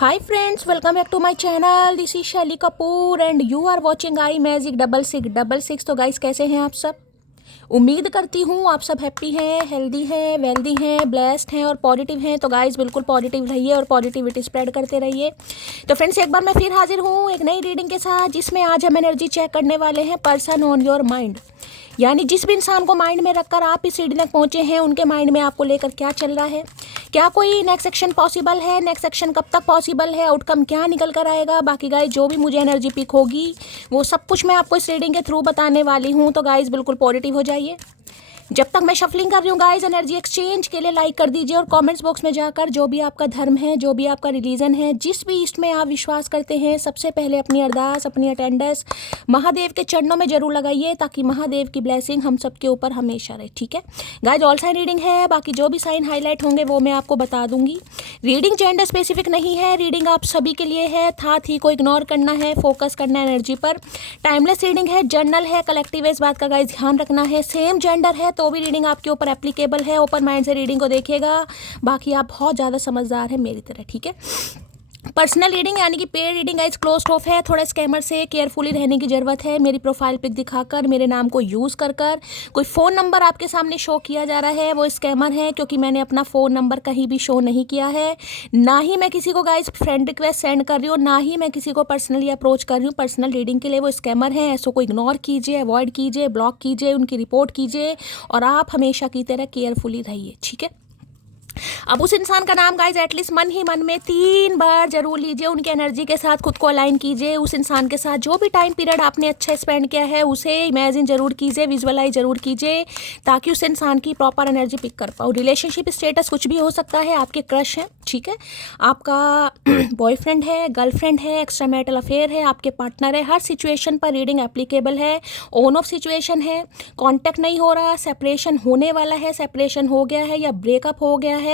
Hi friends, welcome back to my channel. This is Shelly Kapoor and you are watching I magic 6666। तो guys कैसे हैं आप सब? उम्मीद करती हूँ आप सब हैप्पी हैं, हेल्दी हैं, वेल्दी हैं, ब्लेस्ड हैं और पॉजिटिव हैं। तो गाइस बिल्कुल पॉजिटिव रहिए और पॉजिटिविटी स्प्रेड करते रहिए। तो फ्रेंड्स एक बार मैं फिर हाजिर हूँ एक नई रीडिंग के साथ, जिसमें आज हम एनर्जी चेक करने वाले हैं पर्सन ऑन योर माइंड। यानी जिस भी इंसान को माइंड में रखकर आप इस रीडिंग तक पहुंचे हैं, उनके माइंड में आपको लेकर क्या चल रहा है, क्या कोई नेक्स्ट एक्शन पॉसिबल है, नेक्स्ट एक्शन कब तक पॉसिबल है, आउटकम क्या निकल कर आएगा। बाकी गाइस जो भी मुझे एनर्जी पिक होगी वो सब कुछ मैं आपको इस रीडिंग के थ्रू बताने वाली हूँ। तो गाइस बिल्कुल पॉजिटिव हो जाइए। जब तक मैं शफलिंग कर रही हूँ गाइस, एनर्जी एक्सचेंज के लिए लाइक कर दीजिए और कमेंट्स बॉक्स में जाकर जो भी आपका धर्म है, जो भी आपका रिलीजन है, जिस भी ईस्ट में आप विश्वास करते हैं, सबसे पहले अपनी अरदास, अपनी अटेंडेंस महादेव के चरणों में जरूर लगाइए, ताकि महादेव की ब्लेसिंग हम सबके ऊपर हमेशा रहे। ठीक है गाइस, ऑल साइन रीडिंग है, बाकी जो भी साइन हाईलाइट होंगे वो मैं आपको बता दूंगी। रीडिंग जेंडर स्पेसिफिक नहीं है, रीडिंग आप सभी के लिए है। था थी को इग्नोर करना है, फोकस करना है एनर्जी पर। टाइमलेस रीडिंग है, जर्नल है, कलेक्टिव है, इस बात का गाइस ध्यान रखना है। सेम जेंडर है तो भी रीडिंग आपके ऊपर एप्लीकेबल है। ओपन माइंड से रीडिंग को देखिएगा, बाकी आप बहुत ज़्यादा समझदार हैं मेरी तरह। ठीक है, पर्सनल रीडिंग यानी कि paid reading guys close of है। थोड़ा स्कैमर से केयरफुली रहने की ज़रूरत है। मेरी प्रोफाइल पिक दिखाकर, मेरे नाम को यूज़ कर कोई फ़ोन नंबर आपके सामने शो किया जा रहा है, वो स्कैमर है, क्योंकि मैंने अपना फ़ोन नंबर कहीं भी शो नहीं किया है। ना ही मैं किसी को गाइस फ्रेंड रिक्वेस्ट सेंड कर रही हूँ, ना ही मैं किसी को पर्सनली अप्रोच कर रही हूँ पर्सनल रीडिंग के लिए। वो स्कैमर हैं, ऐसो को इग्नोर कीजिए, अवॉइड कीजिए, ब्लॉक कीजिए, उनकी रिपोर्ट कीजिए और आप हमेशा की तरह केयरफुली रहिए। ठीक है, अब उस इंसान का नाम गाइज एटलीस्ट मन ही मन में 3 बार जरूर लीजिए, उनकी एनर्जी के साथ खुद को अलाइन कीजिए। उस इंसान के साथ जो भी टाइम पीरियड आपने अच्छा स्पेंड किया है उसे इमेजिन जरूर कीजिए, विजुअलाइज जरूर कीजिए, ताकि उस इंसान की प्रॉपर एनर्जी पिक कर पाओ। रिलेशनशिप स्टेटस कुछ भी हो सकता है, आपके क्रश है, ठीक है, आपका बॉयफ्रेंड है, गर्लफ्रेंड है, एक्स्ट्रा मैरिटल अफेयर है, आपके पार्टनर है, हर सिचुएशन पर रीडिंग एप्लीकेबल है। ऑन ऑफ सिचुएशन है, कॉन्टैक्ट नहीं हो रहा, सेपरेशन होने वाला है, सेपरेशन हो गया है या ब्रेकअप हो गया है,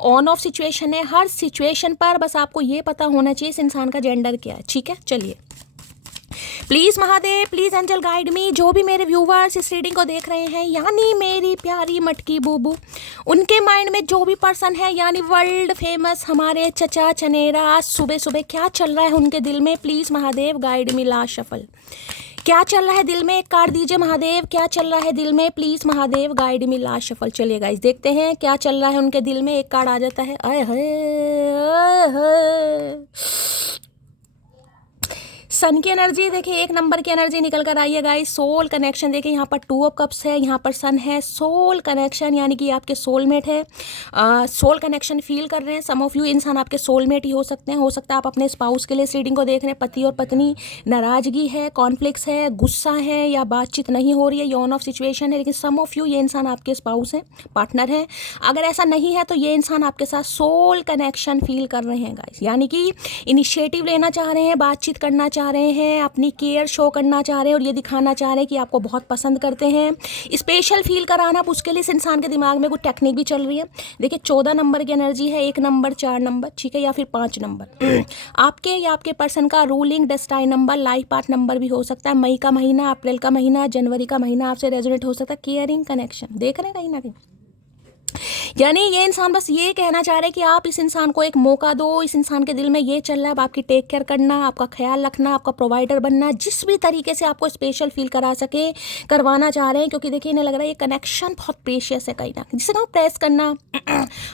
ऑन ऑफ सिचुएशन है, हर सिचुएशन पर बस आपको ये पता होना चाहिए इस इंसान का जेंडर क्या है। ठीक है, चलिए please Mahadev, please angel guide me. जो भी मेरे व्यूवर्स इस रीडिंग को देख रहे हैं, यानी मेरी प्यारी मटकी बूबू, उनके माइंड में जो भी पर्सन है, यानी वर्ल्ड फेमस हमारे चचा चनेरा, आज सुबह सुबह क्या चल रहा है उनके दिल में, please Mahadev guide me. Last shuffle, क्या चल रहा है दिल में, एक कार्ड दीजिए महादेव। क्या चल रहा है दिल में, please Mahadev guide me. Last shuffle, चलिए गाइस देखते हैं क्या चल रहा है उनके दिल में। एक कार्ड आ जाता है, आय हाय, सन की एनर्जी देखिए, 1 नंबर की एनर्जी निकल कर आई है गाइस। सोल कनेक्शन देखिए, यहाँ पर 2 ऑफ कप्स है, यहाँ पर सन है। सोल कनेक्शन यानी कि आपके सोलमेट है, सोल कनेक्शन फील कर रहे हैं सम ऑफ यू। इंसान आपके सोलमेट ही हो सकते हैं, हो सकता है आप अपने स्पाउस के लिए इस रीडिंग को देख रहे हैं। पति और पत्नी, नाराजगी है, कॉन्फ्लिक्ट्स है, गुस्सा है या बातचीत नहीं हो रही है, ये ऑन ऑफ सिचुएशन है। लेकिन सम ऑफ यू ये इंसान आपके स्पाउस हैं, पार्टनर हैं। अगर ऐसा नहीं है तो ये इंसान आपके साथ सोल कनेक्शन फील कर रहे हैं गाइस, यानी कि इनिशिएटिव लेना चाह रहे हैं, बातचीत करना चाह रहे हैं, अपनी केयर शो करना चाह रहे हैं और ये दिखाना चाह रहे हैं कि आपको बहुत पसंद करते हैं। स्पेशल फील कराना, उसके लिए इस इंसान के दिमाग में कुछ टेक्निक भी चल रही है। देखिए 14 नंबर की एनर्जी है, 1 नंबर, 4 नंबर, ठीक है, या फिर 5 नंबर। आपके या आपके पर्सन का ruling destined number, life path number भी हो सकता है। मई का महीना, अप्रैल का महीना, जनवरी का महीना आपसे रेजोनेट हो सकता है। केयरिंग कनेक्शन देख रहे हैं कहीं ना कहीं, यानी ये इंसान बस ये कहना चाह रहे हैं कि आप इस इंसान को एक मौका दो। इस इंसान के दिल में ये चल रहा है, अब आपकी टेक केयर करना, आपका ख्याल रखना, आपका प्रोवाइडर बनना, जिस भी तरीके से आपको स्पेशल फील करा सके करवाना चाह रहे हैं। क्योंकि देखिए इन्हें लग रहा है ये कनेक्शन बहुत प्रेशियस है कहीं ना कहीं, जिसे कहूँ प्रेस करना,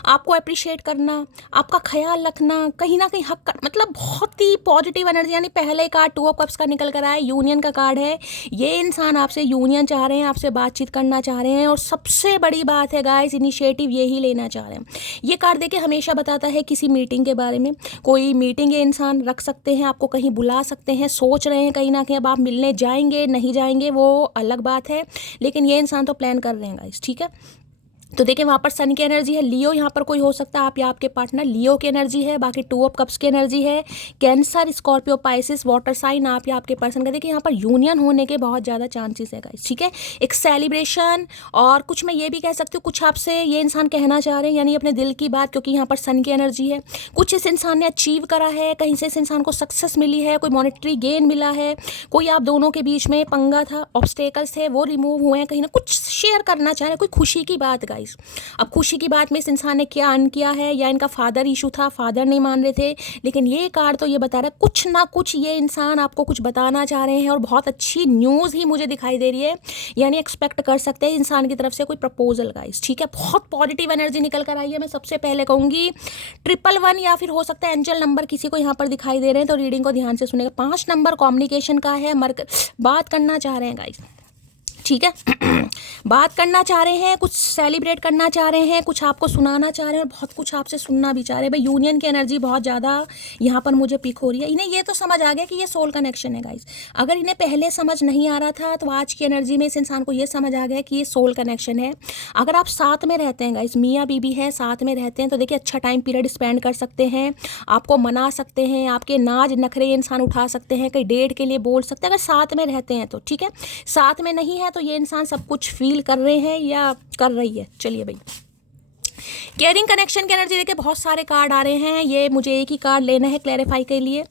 आपको अप्रिशिएट करना, आपका ख्याल रखना, कहीं ना कहीं हक कर, मतलब बहुत ही पॉजिटिव एनर्जी। यानी पहले कार्ड 2 ऑफ कप्स का निकल कर आया, यूनियन का कार्ड है। ये इंसान आपसे यूनियन चाह रहे हैं, आपसे बातचीत करना चाह रहे हैं और सबसे बड़ी बात है गाइस, इनिशिएटिव यही लेना चाह रहे हैं। ये कार्ड देखिए हमेशा बताता है किसी मीटिंग के बारे में। कोई मीटिंग ये इंसान रख सकते हैं, आपको कहीं बुला सकते हैं, सोच रहे हैं कहीं ना कहीं। अब आप मिलने जाएंगे नहीं जाएंगे वो अलग बात है, लेकिन ये इंसान तो प्लान कर रहे हैं गाइस। ठीक है, तो देखिए वहाँ पर सन की एनर्जी है, लियो यहाँ पर कोई हो सकता है, आप या आपके पार्टनर, लियो की एनर्जी है। बाकी 2 ऑफ कप्स की एनर्जी है, Cancer, Scorpio, Pisces, water sign, आप या आपके पर्सन का। देखिए यहाँ पर यूनियन होने के बहुत ज़्यादा चांसेस है गाइस। ठीक है, एक सेलिब्रेशन, और कुछ मैं ये भी कह सकती हूँ कुछ आपसे ये इंसान कहना चाह रहे हैं, यानी अपने दिल की बात, क्योंकि यहाँ पर सन की एनर्जी है। कुछ इस इंसान ने अचीव करा है, कहीं से इस इंसान को सक्सेस मिली है, कोई मॉनेटरी गेन मिला है, कोई आप दोनों के बीच में पंगा था, ऑब्स्टेकल्स थे वो रिमूव हुए हैं, कहीं ना कुछ शेयर करना चाह रहे हैं, कोई खुशी की बात गाइस। गाइस। अब खुशी की बात में इस इंसान ने क्या अर्न किया है, या इनका फादर इशू था, फादर नहीं मान रहे थे, लेकिन ये कार्ड तो ये बता रहा है कुछ ना कुछ ये इंसान आपको कुछ बताना चाह रहे हैं, और बहुत अच्छी न्यूज़ ही मुझे दिखाई दे रही है। यानी एक्सपेक्ट कर सकते हैं इंसान की तरफ से कोई प्रपोजल गाइस, ठीक है। बहुत पॉजिटिव एनर्जी निकल कर आई है। मैं सबसे पहले कहूँगी 111 या फिर हो सकता है एंजल नंबर किसी को यहाँ पर दिखाई दे रहे हैं, तो रीडिंग को ध्यान से सुनेगा। 5 नंबर कम्युनिकेशन का है, बात करना चाह रहे हैं गाइस, ठीक है। बात करना चाह रहे हैं, कुछ सेलिब्रेट करना चाह रहे हैं, कुछ आपको सुनाना चाह रहे हैं, और बहुत कुछ आपसे सुनना भी चाह रहे हैं। भाई यूनियन की एनर्जी बहुत ज़्यादा यहाँ पर मुझे पिक हो रही है। इन्हें ये तो समझ आ गया कि ये सोल कनेक्शन है गाइस। अगर इन्हें पहले समझ नहीं आ रहा था, तो आज की एनर्जी में इस इंसान को ये समझ आ गया कि ये सोल कनेक्शन है। अगर आप साथ में रहते हैं गाइस, मियाँ बीबी है, साथ में रहते हैं, तो देखिए अच्छा टाइम पीरियड स्पेंड कर सकते हैं, आपको मना सकते हैं, आपके नाज नखरे इंसान उठा सकते हैं, कहीं डेट के लिए बोल सकते हैं, अगर साथ में रहते हैं तो, ठीक है। साथ में नहीं है तो ये इंसान सब कुछ फील कर रहे हैं या कर रही है। चलिए भाई, केयरिंग कनेक्शन की एनर्जी देखिए बहुत सारे कार्ड आ रहे हैं, ये मुझे एक ही कार्ड लेना है क्लैरिफाई के लिए।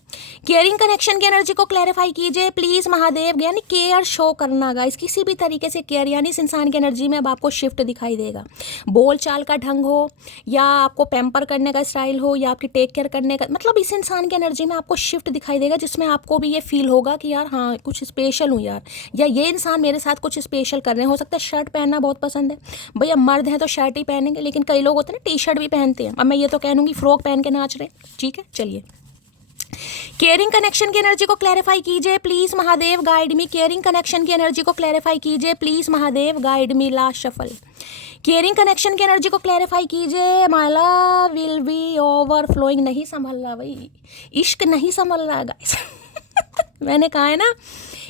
केयरिंग कनेक्शन की एनर्जी को क्लैरिफाई कीजिए प्लीज महादेव। यानी केयर शो करना गाइस, किसी भी तरीके से केयर, यानी इस इंसान की एनर्जी में अब आपको शिफ्ट दिखाई देगा। बोल चाल का ढंग हो, या आपको पैम्पर करने का स्टाइल हो, या आपकी टेक केयर करने का, मतलब इस इंसान की एनर्जी में आपको शिफ्ट दिखाई देगा, जिसमें आपको भी ये फील होगा कि यार हाँ कुछ स्पेशल हूँ यार, या ये इंसान मेरे साथ कुछ स्पेशल कर रहे हैं। हो सकता है शर्ट पहनना बहुत पसंद है, भैया मर्द हैं तो शर्ट ही पहनेंगे, लेकिन कई लोग होते हैं ना टी शर्ट भी पहनते हैं। अब मैं ये तो कह दूँगी फ्रॉक पहन के नाच रहे, ठीक है। चलिए, केयरिंग कनेक्शन की एनर्जी को क्लैरिफाई कीजिए please Mahadev, guide me. Caring connection की एनर्जी को क्लैरिफाई कीजिए please Mahadev, guide me. Last shuffle. Caring connection की एनर्जी को क्लैरिफाई कीजिए। My love will be overflowing. नहीं संभल रहा भाई, इश्क नहीं संभल रहा गाइस। मैंने कहा है ना,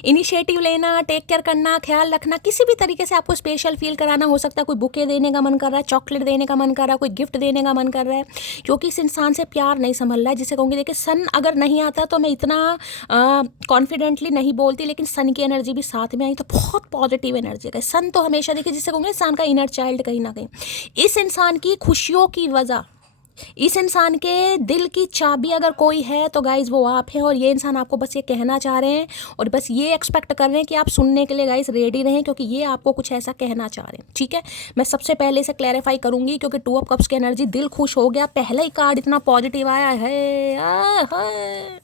इनिशिएटिव लेना, टेक केयर करना, ख्याल रखना, किसी भी तरीके से आपको स्पेशल फील कराना। हो सकता है कोई बुके देने का मन कर रहा है, चॉकलेट देने का मन कर रहा है, कोई गिफ्ट देने का मन कर रहा है, क्योंकि इस इंसान से प्यार नहीं संभल रहा है। जिसे कहूँगी देखिए सन अगर नहीं आता तो मैं इतना कॉन्फिडेंटली नहीं बोलती, लेकिन सन की एनर्जी भी साथ में आई तो बहुत पॉजिटिव एनर्जी है। सन तो हमेशा देखिए, जिसे कहूँगी इंसान का इनर चाइल्ड कहीं ना कहीं, इस इंसान की खुशियों की वजह, इस इंसान के दिल की चाबी अगर कोई है तो गाइज वो आप हैं। और ये इंसान आपको बस ये कहना चाह रहे हैं, और बस ये एक्सपेक्ट कर रहे हैं कि आप सुनने के लिए गाइज रेडी रहें, क्योंकि ये आपको कुछ ऐसा कहना चाह रहे हैं, ठीक है। मैं सबसे पहले इसे क्लैरिफाई करूंगी, क्योंकि 2 ऑफ कप्स की एनर्जी, दिल खुश हो गया, पहला ही कार्ड इतना पॉजिटिव आया है।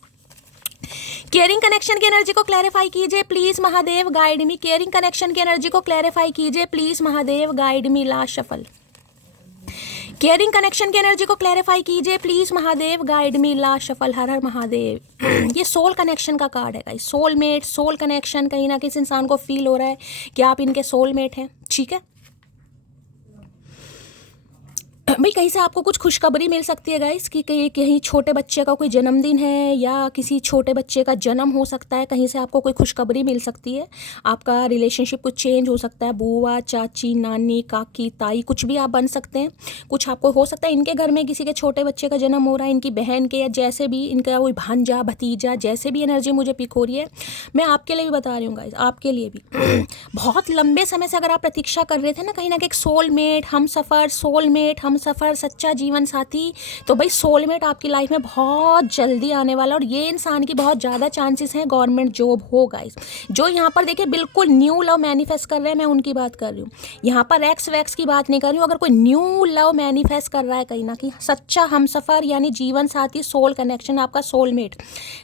केयरिंग कनेक्शन की एनर्जी को क्लैरिफाई कीजिए please Mahadev, guide me. Caring connection की एनर्जी को क्लैरिफाई कीजिए please Mahadev, guide me. Last shuffle. Caring connection की एनर्जी को क्लैरिफाई कीजिए please Mahadev, guide me. Last shuffle. Har Har Mahadev. ये सोल कनेक्शन का कार्ड है गाइस, सोलमेट, सोल कनेक्शन। कहीं ना किसी इंसान को फील हो रहा है कि आप इनके सोलमेट हैं, ठीक है। भाई कहीं से आपको कुछ खुशखबरी मिल सकती है गाइस, कि कहीं छोटे बच्चे का कोई जन्मदिन है, या किसी छोटे बच्चे का जन्म हो सकता है, कहीं से आपको कोई खुशखबरी मिल सकती है। आपका रिलेशनशिप कुछ चेंज हो सकता है, बुआ, चाची, नानी, काकी, ताई, कुछ भी आप बन सकते हैं। कुछ आपको हो सकता है इनके घर में किसी के छोटे बच्चे का जन्म हो रहा है, इनकी बहन के, या जैसे भी इनका कोई भांजा, भतीजा, जैसे भी एनर्जी मुझे पिक हो रही है। मैं आपके लिए भी बता रही हूँ गाइस, आपके लिए भी। बहुत लंबे समय से अगर आप प्रतीक्षा कर रहे थे ना कहीं ना कहीं सोलमेट, हम सफ़र, सोलमेट, हम सफ़र, सच्चा जीवन साथी, तो भाई सोलमेट आपकी लाइफ में बहुत जल्दी आने वाला। और ये इंसान की बहुत ज़्यादा चांसेस हैं गवर्नमेंट जॉब हो गाइस। जो यहाँ पर देखिए बिल्कुल न्यू लव मैनिफेस्ट कर रहे हैं, मैं उनकी बात कर रही हूँ, यहाँ पर एक्स वैक्स की बात नहीं कर रही हूँ। अगर कोई न्यू लव मैनिफेस्ट कर रहा है कहीं ना कहीं, सच्चा हम सफ़र यानी जीवन साथी, सोल कनेक्शन, आपका सोलमेट,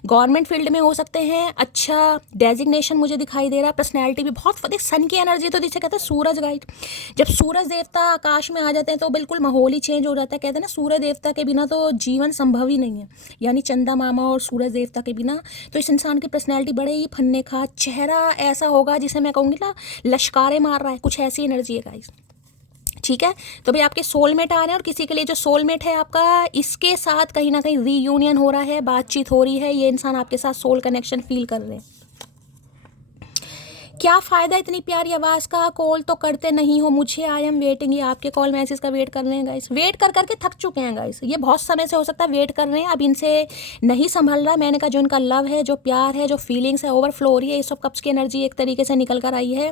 गवर्नमेंट फील्ड में हो सकते हैं, अच्छा डेजिग्नेशन मुझे दिखाई दे रहा है, पर्सनैलिटी भी बहुत देख, सन की एनर्जी तो जिसे कहते हैं सूरज गाइड। जब सूरज देवता आकाश में आ जाते हैं तो बिल्कुल माहौल ही चेंज हो जाता है। कहते हैं ना सूरज देवता के बिना तो जीवन संभव ही नहीं है, यानी चंदा मामा और सूरज देवता के बिना। तो इस इंसान की पर्सनैलिटी बड़े ही फन्ने खा, चेहरा ऐसा होगा जिसे मैं कहूँगी ना लश्कारे मार रहा है, कुछ ऐसी एनर्जी है गाइस, ठीक है। तो भाई आपके सोलमेट आ रहे हैं, और किसी के लिए जो सोलमेट है आपका, इसके साथ कहीं ना कहीं रीयूनियन हो रहा है, बातचीत हो रही है, ये इंसान आपके साथ सोल कनेक्शन फील कर रहे हैं। क्या फ़ायदा इतनी प्यारी आवाज़ का, कॉल तो करते नहीं हो मुझे, आई एम वेटिंग। ये आपके कॉल मैसेज का वेट कर रहे हैं गाइस, वेट कर करके थक चुके हैं गाइस, ये बहुत समय से हो सकता है वेट कर रहे हैं, अब इनसे नहीं संभल रहा। मैंने कहा जो इनका लव है, जो प्यार है, जो फीलिंग्स है, ओवरफ्लो हो रही है। ये सब कप्स की एनर्जी एक तरीके से निकल कर आई है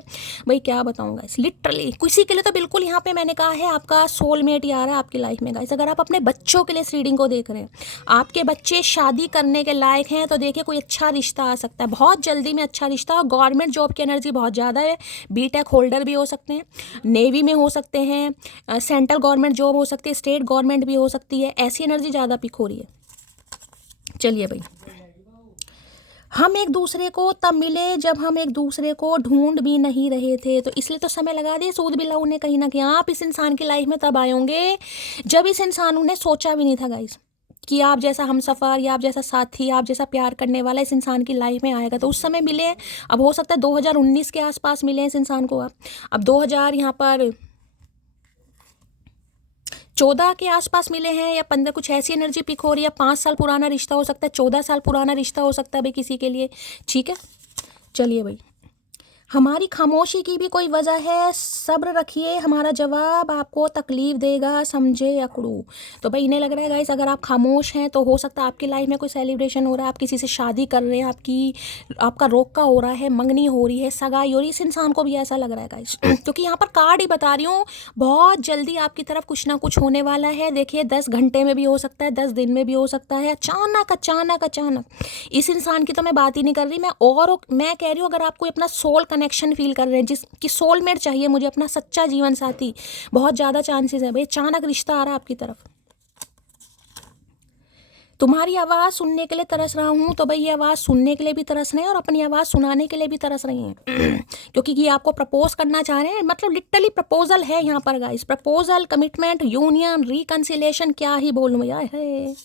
भाई, क्या बताऊँ गाइस, लिटरली किसी के लिए तो बिल्कुल यहाँ पर मैंने कहा है आपका सोलमेट ही आ रहा है आपकी लाइफ में गाइस। अगर आप अपने बच्चों के लिए इस रीडिंग को देख रहे हैं, आपके बच्चे शादी करने के लायक हैं, तो देखिए कोई अच्छा रिश्ता आ सकता है बहुत जल्दी में, अच्छा रिश्ता। और गवर्नमेंट जॉब की एनर्जी एनर्जी बहुत ज़्यादा है। बीटेक होल्डर भी हो सकते हैं, नेवी में हो सकते हैं, सेंट्रल गवर्नमेंट जॉब हो सकती है, स्टेट गवर्नमेंट भी हो सकती है, ऐसी एनर्जी ज़्यादा पिक हो रही है। चलिए भाई, हम एक दूसरे को तब मिले जब हम एक दूसरे को ढूंढ भी नहीं रहे थे, तो इसलिए तो समय लगा दिया सूद बिल्लाऊ ने कहीं ना कहीं। आप इस इंसान की लाइफ में तब आए होंगे जब इस इंसान ने सोचा भी नहीं था गाइस कि आप जैसा हमसफ़र या आप जैसा साथी, आप जैसा प्यार करने वाला इस इंसान की लाइफ में आएगा। तो उस समय मिले, अब हो सकता है 2019 के आसपास मिले इस इंसान को आप। अब 2000 यहाँ पर 14 के आसपास मिले हैं या 15, कुछ ऐसी एनर्जी पिक हो रही है। 5 साल पुराना रिश्ता हो सकता है, 14 साल पुराना रिश्ता हो सकता है भाई किसी के लिए, ठीक है। चलिए भाई, हमारी खामोशी की भी कोई वजह है, सब्र रखिए, हमारा जवाब आपको तकलीफ देगा, समझे अकड़ू। तो भाई इन्हें लग रहा है गाइस अगर आप खामोश हैं तो हो सकता है आपकी लाइफ में कोई सेलिब्रेशन हो रहा है, आप किसी से शादी कर रहे हैं, आपका रोका हो रहा है, मंगनी हो रही है, सगाई हो रही है। इस इंसान को भी ऐसा लग रहा है गाइस क्योंकि यहाँ पर कार्ड ही बता रही हूँ, बहुत जल्दी आपकी तरफ कुछ ना कुछ होने वाला है। देखिए 10 घंटे में भी हो सकता है, 10 दिन में भी हो सकता है, अचानक अचानक अचानक। इस इंसान की तो मैं बात ही नहीं कर रही, मैं कह रही हूँ अगर आप कोई अपना सोल कनेक्शन फील कर रहे हैं, जिसकी सोलमेट चाहिए मुझे, अपना सच्चा जीवन साथी, बहुत ज़्यादा चांसेस है भाई अचानक रिश्ता आ रहा है आपकी तरफ। तुम्हारी आवाज़ सुनने के लिए तरस रहा हूँ, तो भाई ये आवाज़ सुनने के लिए भी तरस रहे हैं और अपनी आवाज़ सुनाने के लिए भी तरस रही हैं क्योंकि ये आपको प्रपोज करना चाह रहे हैं। मतलब लिटरली प्रपोजल है यहाँ पर guys, proposal, commitment, union, reconciliation, क्या ही बोलूँ भैया है।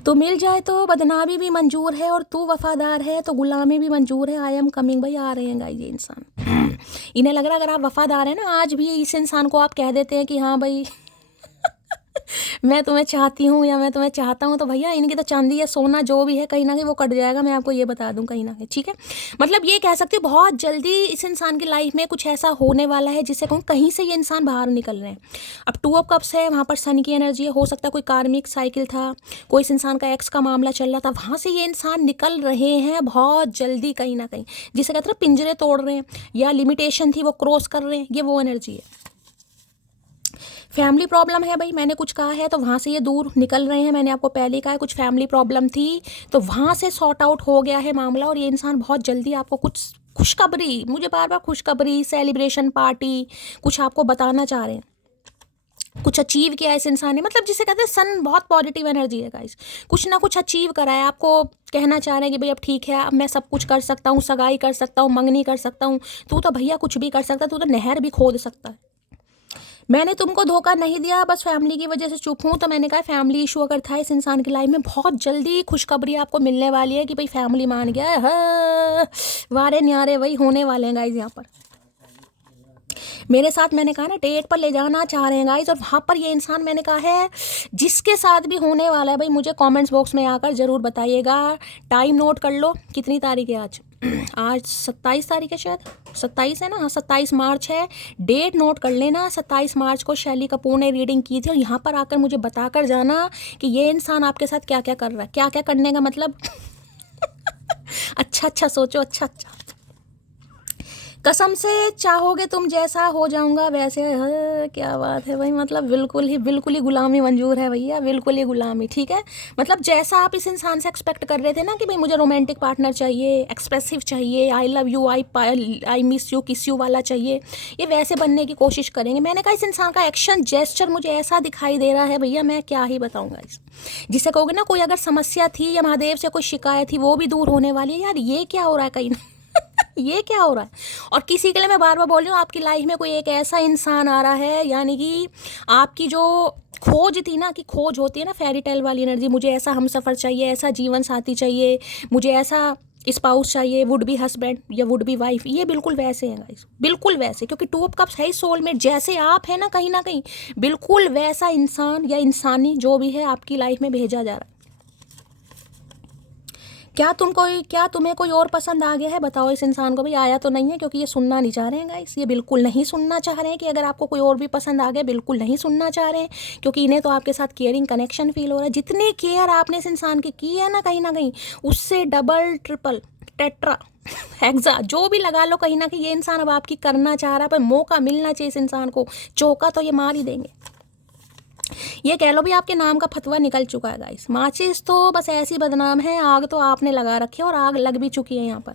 तो मिल जाए तो बदनामी भी मंजूर है और तू वफादार है तो गुलामी भी मंजूर है। आई एम कमिंग भाई, आ रहे हैं गाइस ये इंसान। इन्हें लग रहा है अगर आप वफादार हैं ना, आज भी इस इंसान को आप कह देते हैं कि हाँ भाई मैं तुम्हें चाहती हूँ या मैं तुम्हें चाहता हूँ, तो भैया इनकी तो चांदी या सोना जो भी है कहीं ना कहीं वो कट जाएगा, मैं आपको ये बता दूँ कहीं ना कहीं, ठीक है। मतलब ये कह सकती हूँ बहुत जल्दी इस इंसान की लाइफ में कुछ ऐसा होने वाला है जिससे कहूँ कहीं से ये इंसान बाहर निकल रहे हैं। अब 2 ऑफ कप्स है, वहाँ पर सन की एनर्जी है, हो सकता है कोई कार्मिक साइकिल था, कोई इस इंसान का एक्स का मामला चल रहा था, वहाँ से ये इंसान निकल रहे हैं बहुत जल्दी कहीं ना कहीं, जिसे कहते हैं पिंजरे तोड़ रहे हैं या लिमिटेशन थी वो क्रॉस कर रहे हैं, ये वो एनर्जी है। फैमिली प्रॉब्लम है भाई, मैंने कुछ कहा है तो वहाँ से ये दूर निकल रहे हैं। मैंने आपको पहले कहा है कुछ फैमिली प्रॉब्लम थी तो वहाँ से सॉर्ट आउट हो गया है मामला, और ये इंसान बहुत जल्दी आपको कुछ खुशखबरी, मुझे बार बार खुशखबरी, सेलिब्रेशन पार्टी कुछ आपको बताना चाह रहे हैं, कुछ अचीव किया इस इंसान ने। मतलब जिसे कहते हैं सन बहुत पॉजिटिव एनर्जी है गाइस, कुछ ना कुछ अचीव करा है, आपको कहना चाह रहे हैं कि भाई अब ठीक है, अब मैं सब कुछ कर सकता हूँ, सगाई कर सकता हूँ, मंगनी कर सकता हूँ, तू तो भैया कुछ भी कर सकता है, तू तो नहर भी खोद सकता है। मैंने तुमको धोखा नहीं दिया, बस फैमिली की वजह से चुप हूँ। तो मैंने कहा फैमिली इशू अगर था इस इंसान की लाइफ में, बहुत जल्दी खुशखबरी आपको मिलने वाली है कि भाई फैमिली मान गया है। हाँ, वारे न्यारे वही होने वाले हैं गाइज यहाँ पर। मेरे साथ मैंने कहा ना डेट पर ले जाना चाह रहे हैं गाइज, और वहाँ पर ये इंसान मैंने कहा है जिसके साथ भी होने वाला है भाई मुझे कमेंट्स बॉक्स में आकर ज़रूर बताइएगा। टाइम नोट कर लो, कितनी तारीख है आज? आज 27 तारीख है, शायद 27 है ना, हाँ 27 मार्च है। डेट नोट कर लेना, 27 मार्च को शैली कपूर ने रीडिंग की थी, और यहाँ पर आकर मुझे बताकर जाना कि ये इंसान आपके साथ क्या क्या कर रहा है। क्या क्या करने का मतलब अच्छा अच्छा सोचो, अच्छा अच्छा। कसम से चाहोगे तुम जैसा हो जाऊंगा वैसे। क्या बात है भाई, मतलब बिल्कुल ही गुलामी मंजूर है भैया, बिल्कुल ही गुलामी, ठीक है। मतलब जैसा आप इस इंसान से एक्सपेक्ट कर रहे थे ना कि भाई मुझे रोमांटिक पार्टनर चाहिए, एक्सप्रेसिव चाहिए, I love you, I miss you, किस यू वाला चाहिए, ये वैसे बनने की कोशिश करेंगे। मैंने कहा इस इंसान का एक्शन जेस्चर मुझे ऐसा दिखाई दे रहा है भैया, मैं क्या ही बताऊँगा इस, जिसे कहोगे ना कोई अगर समस्या थी या महादेव से कोई शिकायत थी वो भी दूर होने वाली है। यार ये क्या हो रहा है कहीं ये क्या हो रहा है। और किसी के लिए मैं बार बार बोल रही हूँ, आपकी लाइफ में कोई एक ऐसा इंसान आ रहा है, यानी कि आपकी जो खोज थी ना, कि खोज होती है ना फेरी टेल वाली एनर्जी, मुझे ऐसा हमसफ़र चाहिए, ऐसा जीवन साथी चाहिए, मुझे ऐसा स्पाउस चाहिए, वुड बी हस्बैंड या वुड बी वाइफ, ये बिल्कुल वैसे हैं गाइस, बिल्कुल वैसे, क्योंकि 2 ऑफ कप्स है सोलमेट, जैसे आप हैं ना कहीं ना कहीं बिल्कुल वैसा इंसान या इंसानी जो भी है आपकी लाइफ में भेजा जा रहा है। क्या तुम्हें कोई और पसंद आ गया है? बताओ इस इंसान को। भाई आया तो नहीं है, क्योंकि ये सुनना नहीं चाह रहे हैं गाइस, ये बिल्कुल नहीं सुनना चाह रहे हैं कि अगर आपको कोई और भी पसंद आ गया, बिल्कुल नहीं सुनना चाह रहे हैं, क्योंकि इन्हें तो आपके साथ केयरिंग कनेक्शन फील हो रहा है। जितनी केयर आपने इस इंसान की है ना कहीं ना कहीं, उससे डबल ट्रिपल टेट्रा हेक्सा जो भी लगा लो, कहीं ना कहीं ये इंसान अब आपकी करना चाह रहा है। पर मौका मिलना चाहिए इस इंसान को, चौका तो ये मार ही देंगे। ये कह लो भी आपके नाम का फतवा निकल चुका है गाइस। माचिस तो बस ऐसी बदनाम है, आग तो आपने लगा रखी है और आग लग भी चुकी है यहाँ पर।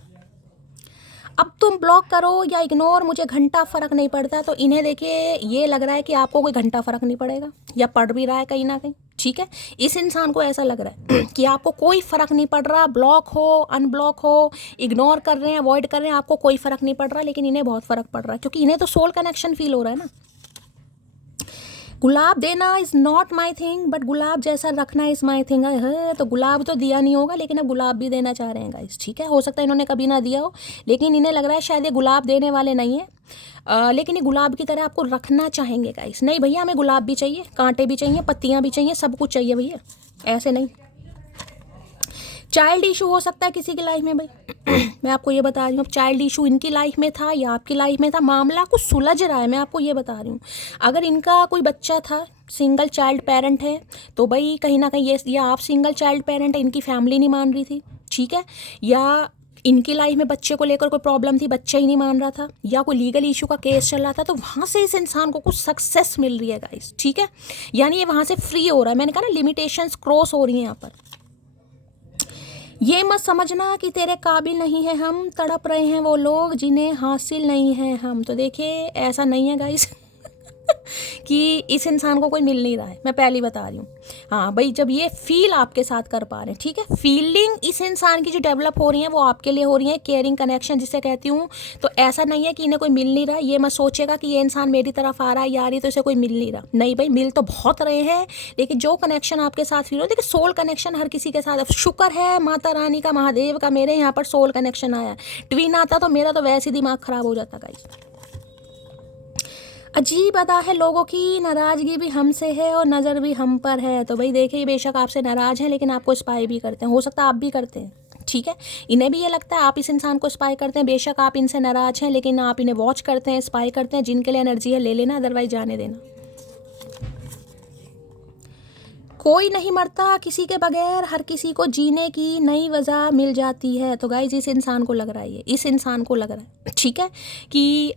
अब तुम ब्लॉक करो या इग्नोर, मुझे घंटा फ़र्क नहीं पड़ता। तो इन्हें देखिए ये लग रहा है कि आपको कोई घंटा फ़र्क नहीं पड़ेगा, या पड़ भी रहा है कहीं ना कहीं, ठीक है। इस इंसान को ऐसा लग रहा है कि आपको कोई फ़र्क नहीं पड़ रहा, ब्लॉक हो अनब्लॉक हो, इग्नोर कर रहे हैं अवॉइड कर रहे हैं, आपको कोई फ़र्क नहीं पड़ रहा, लेकिन इन्हें बहुत फ़र्क पड़ रहा है, क्योंकि इन्हें तो सोल कनेक्शन फील हो रहा है ना। गुलाब देना is not my thing, but गुलाब जैसा रखना इज़ माई थिंग है। तो गुलाब तो दिया नहीं होगा, लेकिन अब गुलाब भी देना चाह रहे हैं गाइस, ठीक है। हो सकता है इन्होंने कभी ना दिया हो, लेकिन इन्हें लग रहा है शायद ये गुलाब देने वाले नहीं है, लेकिन ये गुलाब की तरह आपको रखना चाहेंगे गाइस। नहीं भैया, हमें गुलाब भी चाहिए, कांटे भी चाहिए, पत्तियाँ भी चाहिए, सब कुछ चाहिए भैया, ऐसे नहीं। चाइल्ड इशू हो सकता है किसी की लाइफ में भाई मैं आपको ये बता रही हूँ। अब चाइल्ड इशू इनकी लाइफ में था या आपकी लाइफ में था, मामला कुछ सुलझ रहा है, मैं आपको ये बता रही हूँ। अगर इनका कोई बच्चा था, सिंगल चाइल्ड पेरेंट है, तो भाई कहीं ना कहीं ये, या आप सिंगल चाइल्ड पेरेंट है, इनकी फैमिली नहीं मान रही थी, ठीक है, या इनकी लाइफ में बच्चे को लेकर कोई प्रॉब्लम थी, बच्चा ही नहीं मान रहा था, या कोई लीगल इशू का केस चल रहा था, तो वहाँ से इस इंसान को कुछ सक्सेस मिल रही है गाइस, ठीक है। यानी ये वहाँ से फ्री हो रहा है। मैंने कहा ना, लिमिटेशंस क्रॉस हो रही हैं यहाँ पर। ये मत समझना कि तेरे काबिल नहीं है हम, तड़प रहे हैं वो लोग जिन्हें हासिल नहीं है हम। तो देखिए ऐसा नहीं है गाइस कि इस इंसान को कोई मिल नहीं रहा है, मैं पहले बता रही हूँ। हाँ भाई, जब ये फील आपके साथ कर पा रहे हैं, ठीक है, फीलिंग इस इंसान की जो डेवलप हो रही है वो आपके लिए हो रही है, केयरिंग कनेक्शन जिसे कहती हूँ। तो ऐसा नहीं है कि इन्हें कोई मिल नहीं रहा, ये मत सोचेगा कि ये इंसान मेरी तरफ आ रहा है या आ रही है तो इसे कोई मिल नहीं रहा। नहीं भाई, मिल तो बहुत रहे हैं, लेकिन जो कनेक्शन आपके साथ फील हो, देखिए सोल कनेक्शन हर किसी के साथ। शुक्र है माता रानी का, महादेव का, मेरे यहाँ पर सोल कनेक्शन आया। ट्विन आता तो मेरा तो वैसे ही दिमाग खराब हो जाता गाइस। अजीब अदा है लोगों की, नाराज़गी भी हमसे है और नज़र भी हम पर है। तो भाई देखिए, बेशक आपसे नाराज़ हैं, लेकिन आपको स्पाई भी करते हैं, हो सकता है आप भी करते हैं, ठीक है। इन्हें भी ये लगता है आप इस इंसान को स्पाई करते हैं। बेशक आप इनसे नाराज़ हैं, लेकिन आप इन्हें वॉच करते हैं, स्पाई करते हैं। जिनके लिए एनर्जी है ले लेना, अदरवाइज जाने देना। कोई नहीं मरता किसी के बगैर, हर किसी को जीने की नई वजह मिल जाती है। तो गाइज इस इंसान को लग रहा है, ये इस इंसान को लग रहा है, ठीक है, कि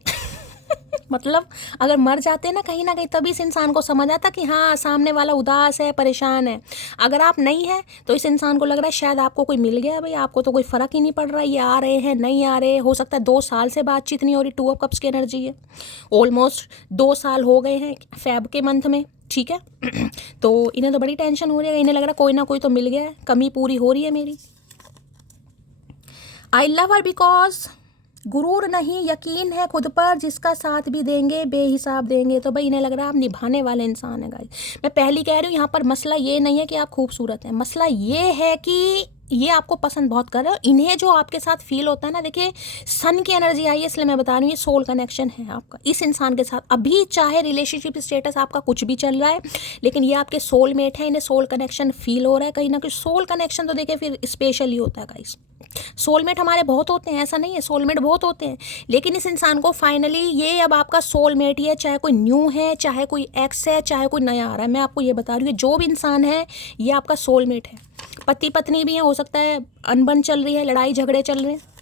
मतलब अगर मर जाते ना कहीं ना कहीं, तभी इस इंसान को समझ आता कि हाँ सामने वाला उदास है, परेशान है। अगर आप नहीं है तो इस इंसान को लग रहा है शायद आपको कोई मिल गया। भाई आपको तो कोई फ़र्क ही नहीं पड़ रहा, ये आ रहे हैं नहीं आ रहे, हो सकता है 2 साल से बातचीत नहीं हो रही। 2 ऑफ कप्स की एनर्जी है, ऑलमोस्ट 2 साल हो गए हैं फेब के मंथ में, ठीक है तो इन्हें तो बड़ी टेंशन हो रही है, इन्हें लग रहा है कोई ना कोई तो मिल गया है, कमी पूरी हो रही है मेरी। आई लव हर बिकॉज गुरूर नहीं, यकीन है खुद पर, जिसका साथ भी देंगे बेहिसाब देंगे। तो भाई इन्हें लग रहा है आप निभाने वाले इंसान है गाइस। मैं पहली कह रही हूँ, यहाँ पर मसला ये नहीं है कि आप खूबसूरत हैं, मसला ये है कि ये आपको पसंद बहुत कर रहे हो। इन्हें जो आपके साथ फील होता है ना, देखिए सन की एनर्जी आई है, इसलिए मैं बता रही हूँ, ये सोल कनेक्शन है आपका इस इंसान के साथ। अभी चाहे रिलेशनशिप स्टेटस आपका कुछ भी चल रहा है, लेकिन ये आपके सोलमेट है, इन्हें सोल कनेक्शन फील हो रहा है कहीं ना कहीं। सोल कनेक्शन तो देखिए फिर स्पेशल ही होता है गाइस। सोलमेट हमारे बहुत होते हैं, ऐसा नहीं है, सोलमेट बहुत होते हैं, लेकिन इस इंसान को फाइनली ये अब आपका सोलमेट ही है। चाहे कोई न्यू है, चाहे कोई एक्स है, चाहे कोई नया आ रहा है, मैं आपको ये बता रही हूँ, जो भी इंसान है ये आपका सोलमेट है। पति पत्नी भी है, हो सकता है अनबन चल रही है, लड़ाई झगड़े चल रहे हैं।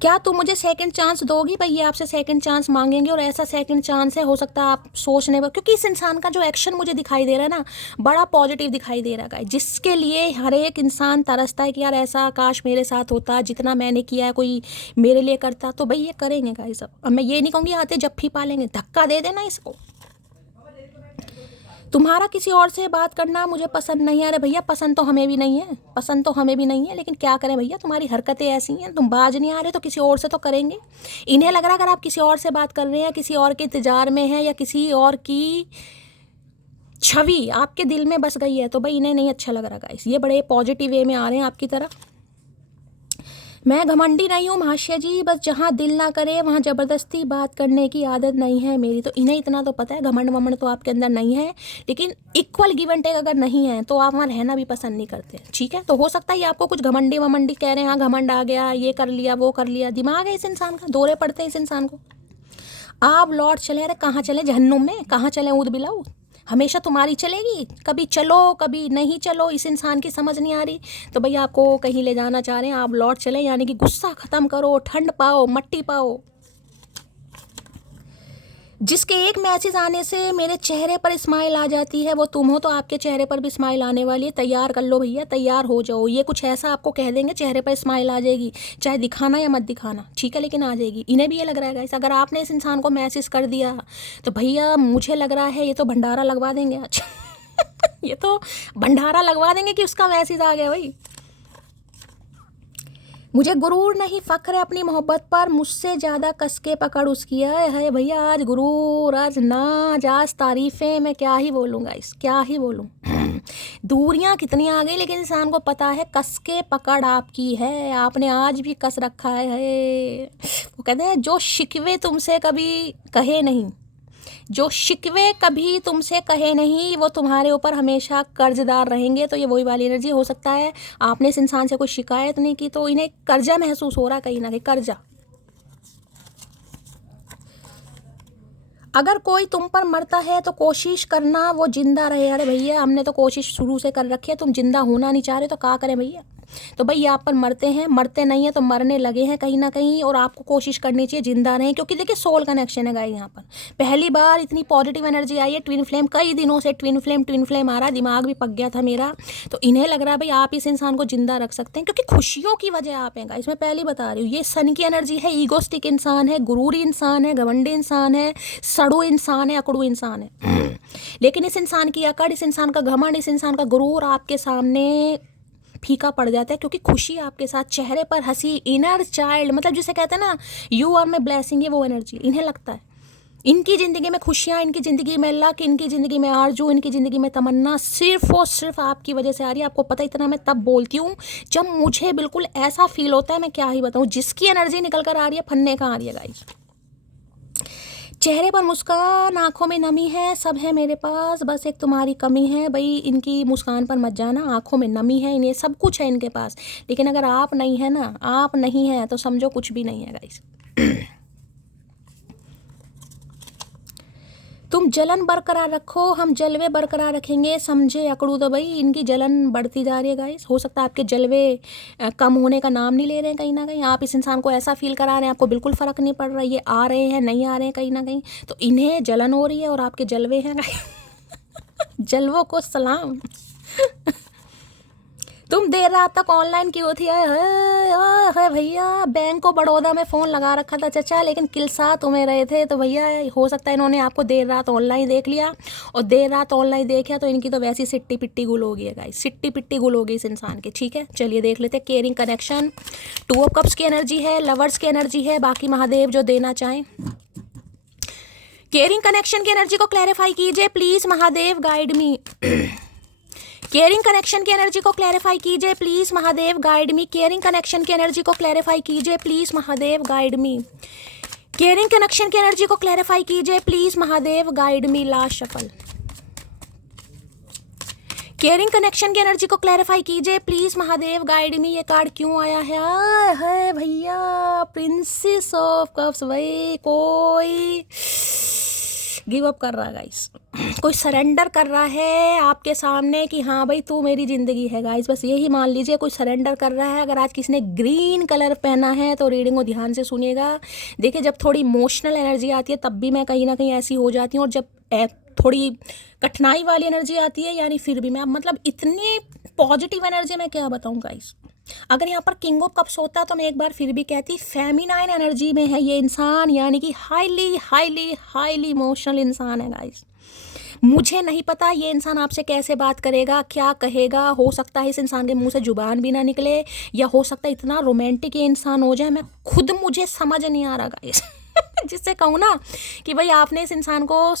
क्या तुम मुझे सेकंड चांस दोगी? भाई ये आपसे सेकंड चांस मांगेंगे, और ऐसा सेकंड चांस है, हो सकता है आप सोचने पर, क्योंकि इस इंसान का जो एक्शन मुझे दिखाई दे रहा है ना, बड़ा पॉजिटिव दिखाई दे रहा है, जिसके लिए हर एक इंसान तरसता है कि यार ऐसा काश मेरे साथ होता, जितना मैंने किया है कोई मेरे लिए करता। तो भाई ये करेंगे गाइस। अब मैं ये नहीं कहूँगी आते जफ्फी पालेंगे, धक्का दे देना इसको। तुम्हारा किसी और से बात करना मुझे पसंद नहीं है। अरे भैया पसंद तो हमें भी नहीं है, पसंद तो हमें भी नहीं है, लेकिन क्या करें भैया, तुम्हारी हरकतें ऐसी हैं, तुम बाज नहीं आ रहे तो किसी और से तो करेंगे। इन्हें लग रहा है अगर आप किसी और से बात कर रहे हैं, किसी और के इंतजार में हैं, या किसी और की छवि आपके दिल में बस गई है, तो भाई इन्हें नहीं अच्छा लग रहा गाइस। ये बड़े पॉजिटिव वे में आ रहे हैं आपकी तरफ। मैं घमंडी नहीं हूँ महाशय जी, बस जहाँ दिल ना करे वहाँ ज़बरदस्ती बात करने की आदत नहीं है मेरी। तो इन्हें इतना तो पता है घमंड वमंड तो आपके अंदर नहीं है, लेकिन इक्वल गिव एंड टेक अगर नहीं है तो आप वहाँ रहना भी पसंद नहीं करते, ठीक है। तो हो सकता है ये आपको कुछ घमंडी वमंडी कह रहे हैं, हाँ घमंड आ गया, ये कर लिया वो कर लिया। दिमाग है इस इंसान का, दौरे पड़ते हैं इस इंसान को। आप लौट चले, अरे कहाँ चले, जहन्नुम में कहाँ चले, ऊद बिलाऊ, हमेशा तुम्हारी चलेगी, कभी चलो कभी नहीं चलो, इस इंसान की समझ नहीं आ रही। तो भैया आपको कहीं ले जाना चाह रहे हैं, आप लौट चले, यानी कि गुस्सा ख़त्म करो, ठंड पाओ, मट्टी पाओ। जिसके एक मैसेज आने से मेरे चेहरे पर स्माइल आ जाती है वो तुम हो, तो आपके चेहरे पर भी स्माइल आने वाली है। तैयार कर लो भैया, तैयार हो जाओ। ये कुछ ऐसा आपको कह देंगे, चेहरे पर स्माइल आ जाएगी, चाहे दिखाना या मत दिखाना, ठीक है, लेकिन आ जाएगी। इन्हें भी ये लग रहा है गाइस, अगर आपने इस इंसान को मैसेज कर दिया तो भैया मुझे लग रहा है ये तो भंडारा लगवा देंगे आज। ये तो भंडारा लगवा देंगे कि उसका मैसेज आ गया भाई। मुझे गुरूर नहीं, फख्र है अपनी मोहब्बत पर, मुझसे ज़्यादा कसके पकड़ उसकी है भैया। आज गुरूर, आज नाज, आज तारीफ़ें, मैं क्या ही बोलूँगा इस, क्या ही बोलूँ। दूरियां कितनी आ गई, लेकिन इंसान को पता है कसके पकड़ आपकी है, आपने आज भी कस रखा है। वो कहते हैं जो शिकवे तुमसे कभी कहे नहीं, जो शिकवे कभी तुमसे कहे नहीं, वो तुम्हारे ऊपर हमेशा कर्जदार रहेंगे। तो ये वही वाली एनर्जी हो सकता है। आपने इस इंसान से कोई शिकायत नहीं की तो इन्हें कर्जा महसूस हो रहा है, कहीं ना कहीं कर्जा। अगर कोई तुम पर मरता है तो कोशिश करना वो जिंदा रहे। अरे भैया हमने तो कोशिश शुरू से कर रखी है, तुम जिंदा होना नहीं चाह रहे तो क्या करें भैया। तो भाई आप पर मरते हैं, मरते नहीं है तो मरने लगे हैं कहीं ना कहीं, और आपको कोशिश करनी चाहिए जिंदा रहें, क्योंकि देखिए सोल कनेक्शन है गाइस। यहाँ पर पहली बार इतनी पॉजिटिव एनर्जी आई है। ट्विन फ्लेम, कई दिनों से ट्विन फ्लेम आ रहा, दिमाग भी पक गया था मेरा। तो इन्हें लग रहा है भाई आप इस इंसान को जिंदा रख सकते हैं, क्योंकि खुशियों की वजह आप हैं गाइस। मैं पहले बता रही हूँ, ये सन की एनर्जी है, ईगोस्टिक इंसान है, गुरूरी इंसान है, घमंडी इंसान है, सड़ू इंसान है, अकड़ू इंसान है। लेकिन इस इंसान की अकड़, इस इंसान का घमंड, इस इंसान का गुरूर आपके सामने फीका पड़ जाता है, क्योंकि खुशी आपके साथ, चेहरे पर हंसी, इनर चाइल्ड, मतलब जिसे कहते हैं ना यू आर माई ब्लेसिंग, ये वो एनर्जी इन्हें लगता है। इनकी ज़िंदगी में खुशियाँ, इनकी ज़िंदगी में लक, इनकी ज़िंदगी में आरजू, इनकी ज़िंदगी में तमन्ना सिर्फ और सिर्फ आपकी वजह से आ रही है। आपको पता, इतना मैं तब बोलती हूँ जब मुझे बिल्कुल ऐसा फील होता है, मैं क्या ही बताऊँ, जिसकी एनर्जी निकल कर आ रही है फन्ने का आ रही है गाइस। चेहरे पर मुस्कान, आंखों में नमी है, सब है मेरे पास, बस एक तुम्हारी कमी है। भाई इनकी मुस्कान पर मत जाना, आंखों में नमी है, इन्हें सब कुछ है इनके पास, लेकिन अगर आप नहीं है ना, आप नहीं है तो समझो कुछ भी नहीं है गाइस। तुम जलन बरकरार रखो, हम जलवे बरकरार रखेंगे, समझे अकड़ू। तो भाई इनकी जलन बढ़ती जा रही है गाइस। हो सकता है आपके जलवे कम होने का नाम नहीं ले रहे हैं कहीं ना कहीं। आप इस इंसान को ऐसा फील करा रहे हैं, आपको बिल्कुल फ़र्क नहीं पड़ रहा है ये आ रहे हैं नहीं आ रहे हैं कहीं ना कहीं। तो इन्हें जलन हो रही है और आपके जलवे हैं गाइस। जलवों को सलाम। तुम देर रात तक ऑनलाइन क्यों थी? है भैया, बैंक ऑफ बड़ौदा में फ़ोन लगा रखा था चाचा, लेकिन किलसा तुम्हें रहे थे। तो भैया हो सकता है इन्होंने आपको देर रात ऑनलाइन देख लिया, और देर रात ऑनलाइन देखा तो इनकी तो वैसी सिट्टी पिट्टी गुल हो गई है गाइस, सिट्टी पिट्टी गुल हो गई इस इंसान की। ठीक है, चलिए देख लेते हैं। केयरिंग कनेक्शन, 2 ऑफ कप्स की एनर्जी है, लवर्स की एनर्जी है, बाकी महादेव जो देना चाहें। केयरिंग कनेक्शन की एनर्जी को क्लैरिफाई कीजिए please, Mahadev guide me. Caring connection की एनर्जी को क्लैरिफाई कीजिए please, Mahadev guide me. Caring connection की एनर्जी को क्लैरिफाई कीजिए please, Mahadev guide me. Caring connection की एनर्जी को क्लैरिफाई कीजिए please, Mahadev guide me. Last shuffle. Caring connection की एनर्जी को क्लैरिफाई कीजिए प्लीज, महादेव गाइड मी। ये कार्ड क्यों आया है भैया? Princess of cups. भाई कोई गिव अप कर रहा है गाइस, कोई सरेंडर कर रहा है आपके सामने कि हाँ भाई तू मेरी ज़िंदगी है गाइस, बस यही मान लीजिए, कोई सरेंडर कर रहा है। अगर आज किसी ने ग्रीन कलर पहना है तो रीडिंग को ध्यान से सुनिएगा। देखिए जब थोड़ी इमोशनल एनर्जी आती है तब भी मैं कहीं ना कहीं ऐसी हो जाती हूँ, और जब थोड़ी कठिनाई वाली एनर्जी आती है यानी फिर भी मैं, मतलब इतनी पॉजिटिव एनर्जी मैं क्या बताऊँ गाइस। अगर यहाँ पर किंग ऑफ कप्स होता तो मैं एक बार फिर भी कहती फेमिनाइन एनर्जी में है ये इंसान, यानी कि हाईली हाईली हाईली इमोशनल इंसान है गाइस। मुझे नहीं पता ये इंसान आपसे कैसे बात करेगा, क्या कहेगा। हो सकता है इस इंसान के मुंह से जुबान भी ना निकले, या हो सकता है इतना रोमांटिक ये इंसान हो जाए, मैं खुद मुझे समझ नहीं आ रहा गाइस। जिससे कहूँ ना कि भाई आपने इस इंसान को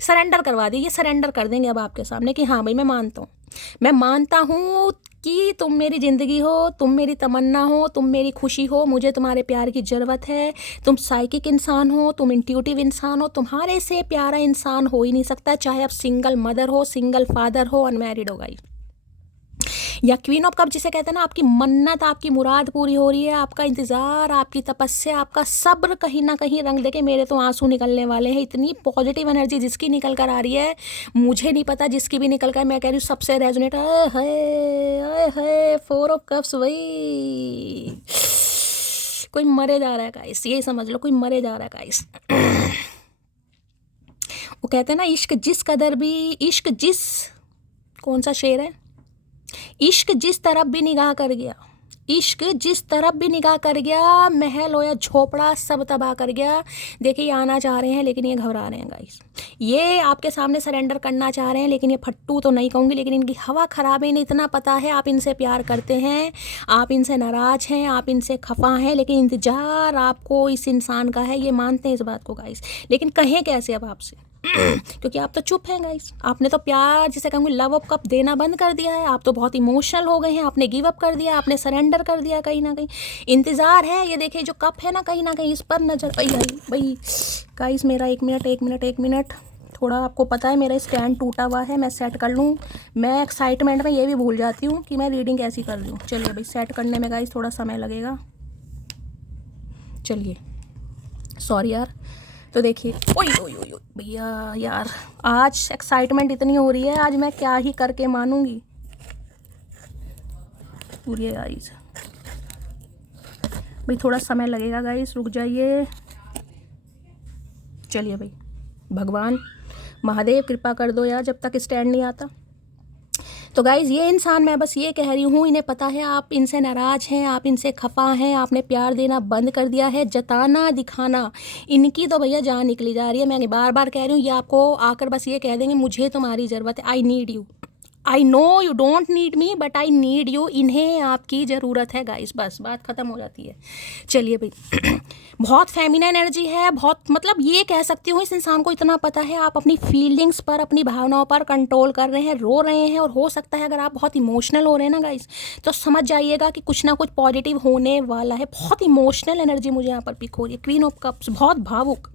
सरेंडर करवा दी, ये सरेंडर कर देंगे अब आपके सामने कि हाँ भाई मैं मानता हूँ, मैं मानता हूँ कि तुम मेरी ज़िंदगी हो, तुम मेरी तमन्ना हो, तुम मेरी खुशी हो, मुझे तुम्हारे प्यार की ज़रूरत है। तुम साइकिक इंसान हो, तुम इंट्यूटिव इंसान हो, तुम्हारे से प्यारा इंसान हो ही नहीं सकता, चाहे आप सिंगल मदर हो, सिंगल फादर हो, अनमैरिड हो गाइस। या क्वीन ऑफ कप जिसे कहते हैं ना, आपकी मन्नत, आपकी मुराद पूरी हो रही है, आपका इंतज़ार, आपकी तपस्या, आपका सब्र कहीं ना कहीं रंग देके मेरे तो आंसू निकलने वाले हैं। इतनी पॉजिटिव एनर्जी जिसकी निकल कर आ रही है, मुझे नहीं पता जिसकी भी निकल कर, मैं कह रही हूँ सबसे रेजोनेट है 4 ऑफ कप्स। वही कोई मरे जा रहा है गाइस, यही समझ लो, कोई मरे जा रहा है गाइस। वो कहते हैं ना, इश्क जिस कदर भी, इश्क जिस, कौन सा शेर है, इश्क जिस तरफ भी निगाह कर गया, इश्क जिस तरफ भी निगाह कर गया, महल हो या झोपड़ा सब तबाह कर गया। देखिए ये आना चाह रहे हैं लेकिन ये घबरा रहे हैं गाइस, ये आपके सामने सरेंडर करना चाह रहे हैं, लेकिन ये फट्टू तो नहीं कहूँगी, लेकिन इनकी हवा ख़राब है। इन्हें इतना पता है आप इनसे प्यार करते हैं, आप इनसे नाराज़ हैं, आप इनसे खफा हैं, लेकिन इंतज़ार आपको इस इंसान का है, ये मानते हैं इस बात को गाइस। लेकिन कहें कैसे अब आपसे क्योंकि आप तो चुप हैं गाइस, आपने तो प्यार जिसे कहूँगी लव अप कप देना बंद कर दिया है, आप तो बहुत इमोशनल हो गए हैं, आपने गिव अप कर दिया, आपने सरेंडर कर दिया कहीं ना कहीं। इंतज़ार है, ये देखिए जो कप है ना कहीं इस पर नज़र भाई गाइस। मेरा एक मिनट, थोड़ा आपको पता है मेरा स्टैंड टूटा हुआ है, मैं सेट कर लूँ। मैं एक्साइटमेंट में ये भी भूल जाती हूँ कि मैं रीडिंग कैसी कर रही हूँ। चलिए भाई, सेट करने में गाइस थोड़ा समय लगेगा, चलिए सॉरी यार। तो देखिए, ओए भैया यार, आज एक्साइटमेंट इतनी हो रही है, आज मैं क्या ही करके मानूंगी पूरी गाइस। भाई थोड़ा समय लगेगा गाइस, रुक जाइए। चलिए भाई, भगवान महादेव कृपा कर दो यार जब तक स्टैंड नहीं आता। तो गाइज़ ये इंसान, मैं बस ये कह रही हूँ, इन्हें पता है आप इनसे नाराज़ हैं, आप इनसे खफा हैं, आपने प्यार देना बंद कर दिया है, जताना दिखाना इनकी तो भैया जान निकली जा रही है। मैं बार बार कह रही हूँ, ये आपको आकर बस ये कह देंगे मुझे तुम्हारी ज़रूरत है, I need you, I know you don't need me but I need you. इन्हें आपकी ज़रूरत है गाइस, बस बात ख़त्म हो जाती है। चलिए भाई, बहुत फेमिनिन एनर्जी है, बहुत, मतलब ये कह सकती हूँ इस इंसान को इतना पता है आप अपनी फीलिंग्स पर, अपनी भावनाओं पर कंट्रोल कर रहे हैं, रो रहे हैं। और हो सकता है अगर आप बहुत इमोशनल हो रहे हैं ना गाइस, तो समझ जाइएगा कि कुछ ना कुछ पॉजिटिव होने वाला है। बहुत इमोशनल एनर्जी मुझे यहाँ पर पिक हो रही है, क्वीन ऑफ कप्स, बहुत भावुक।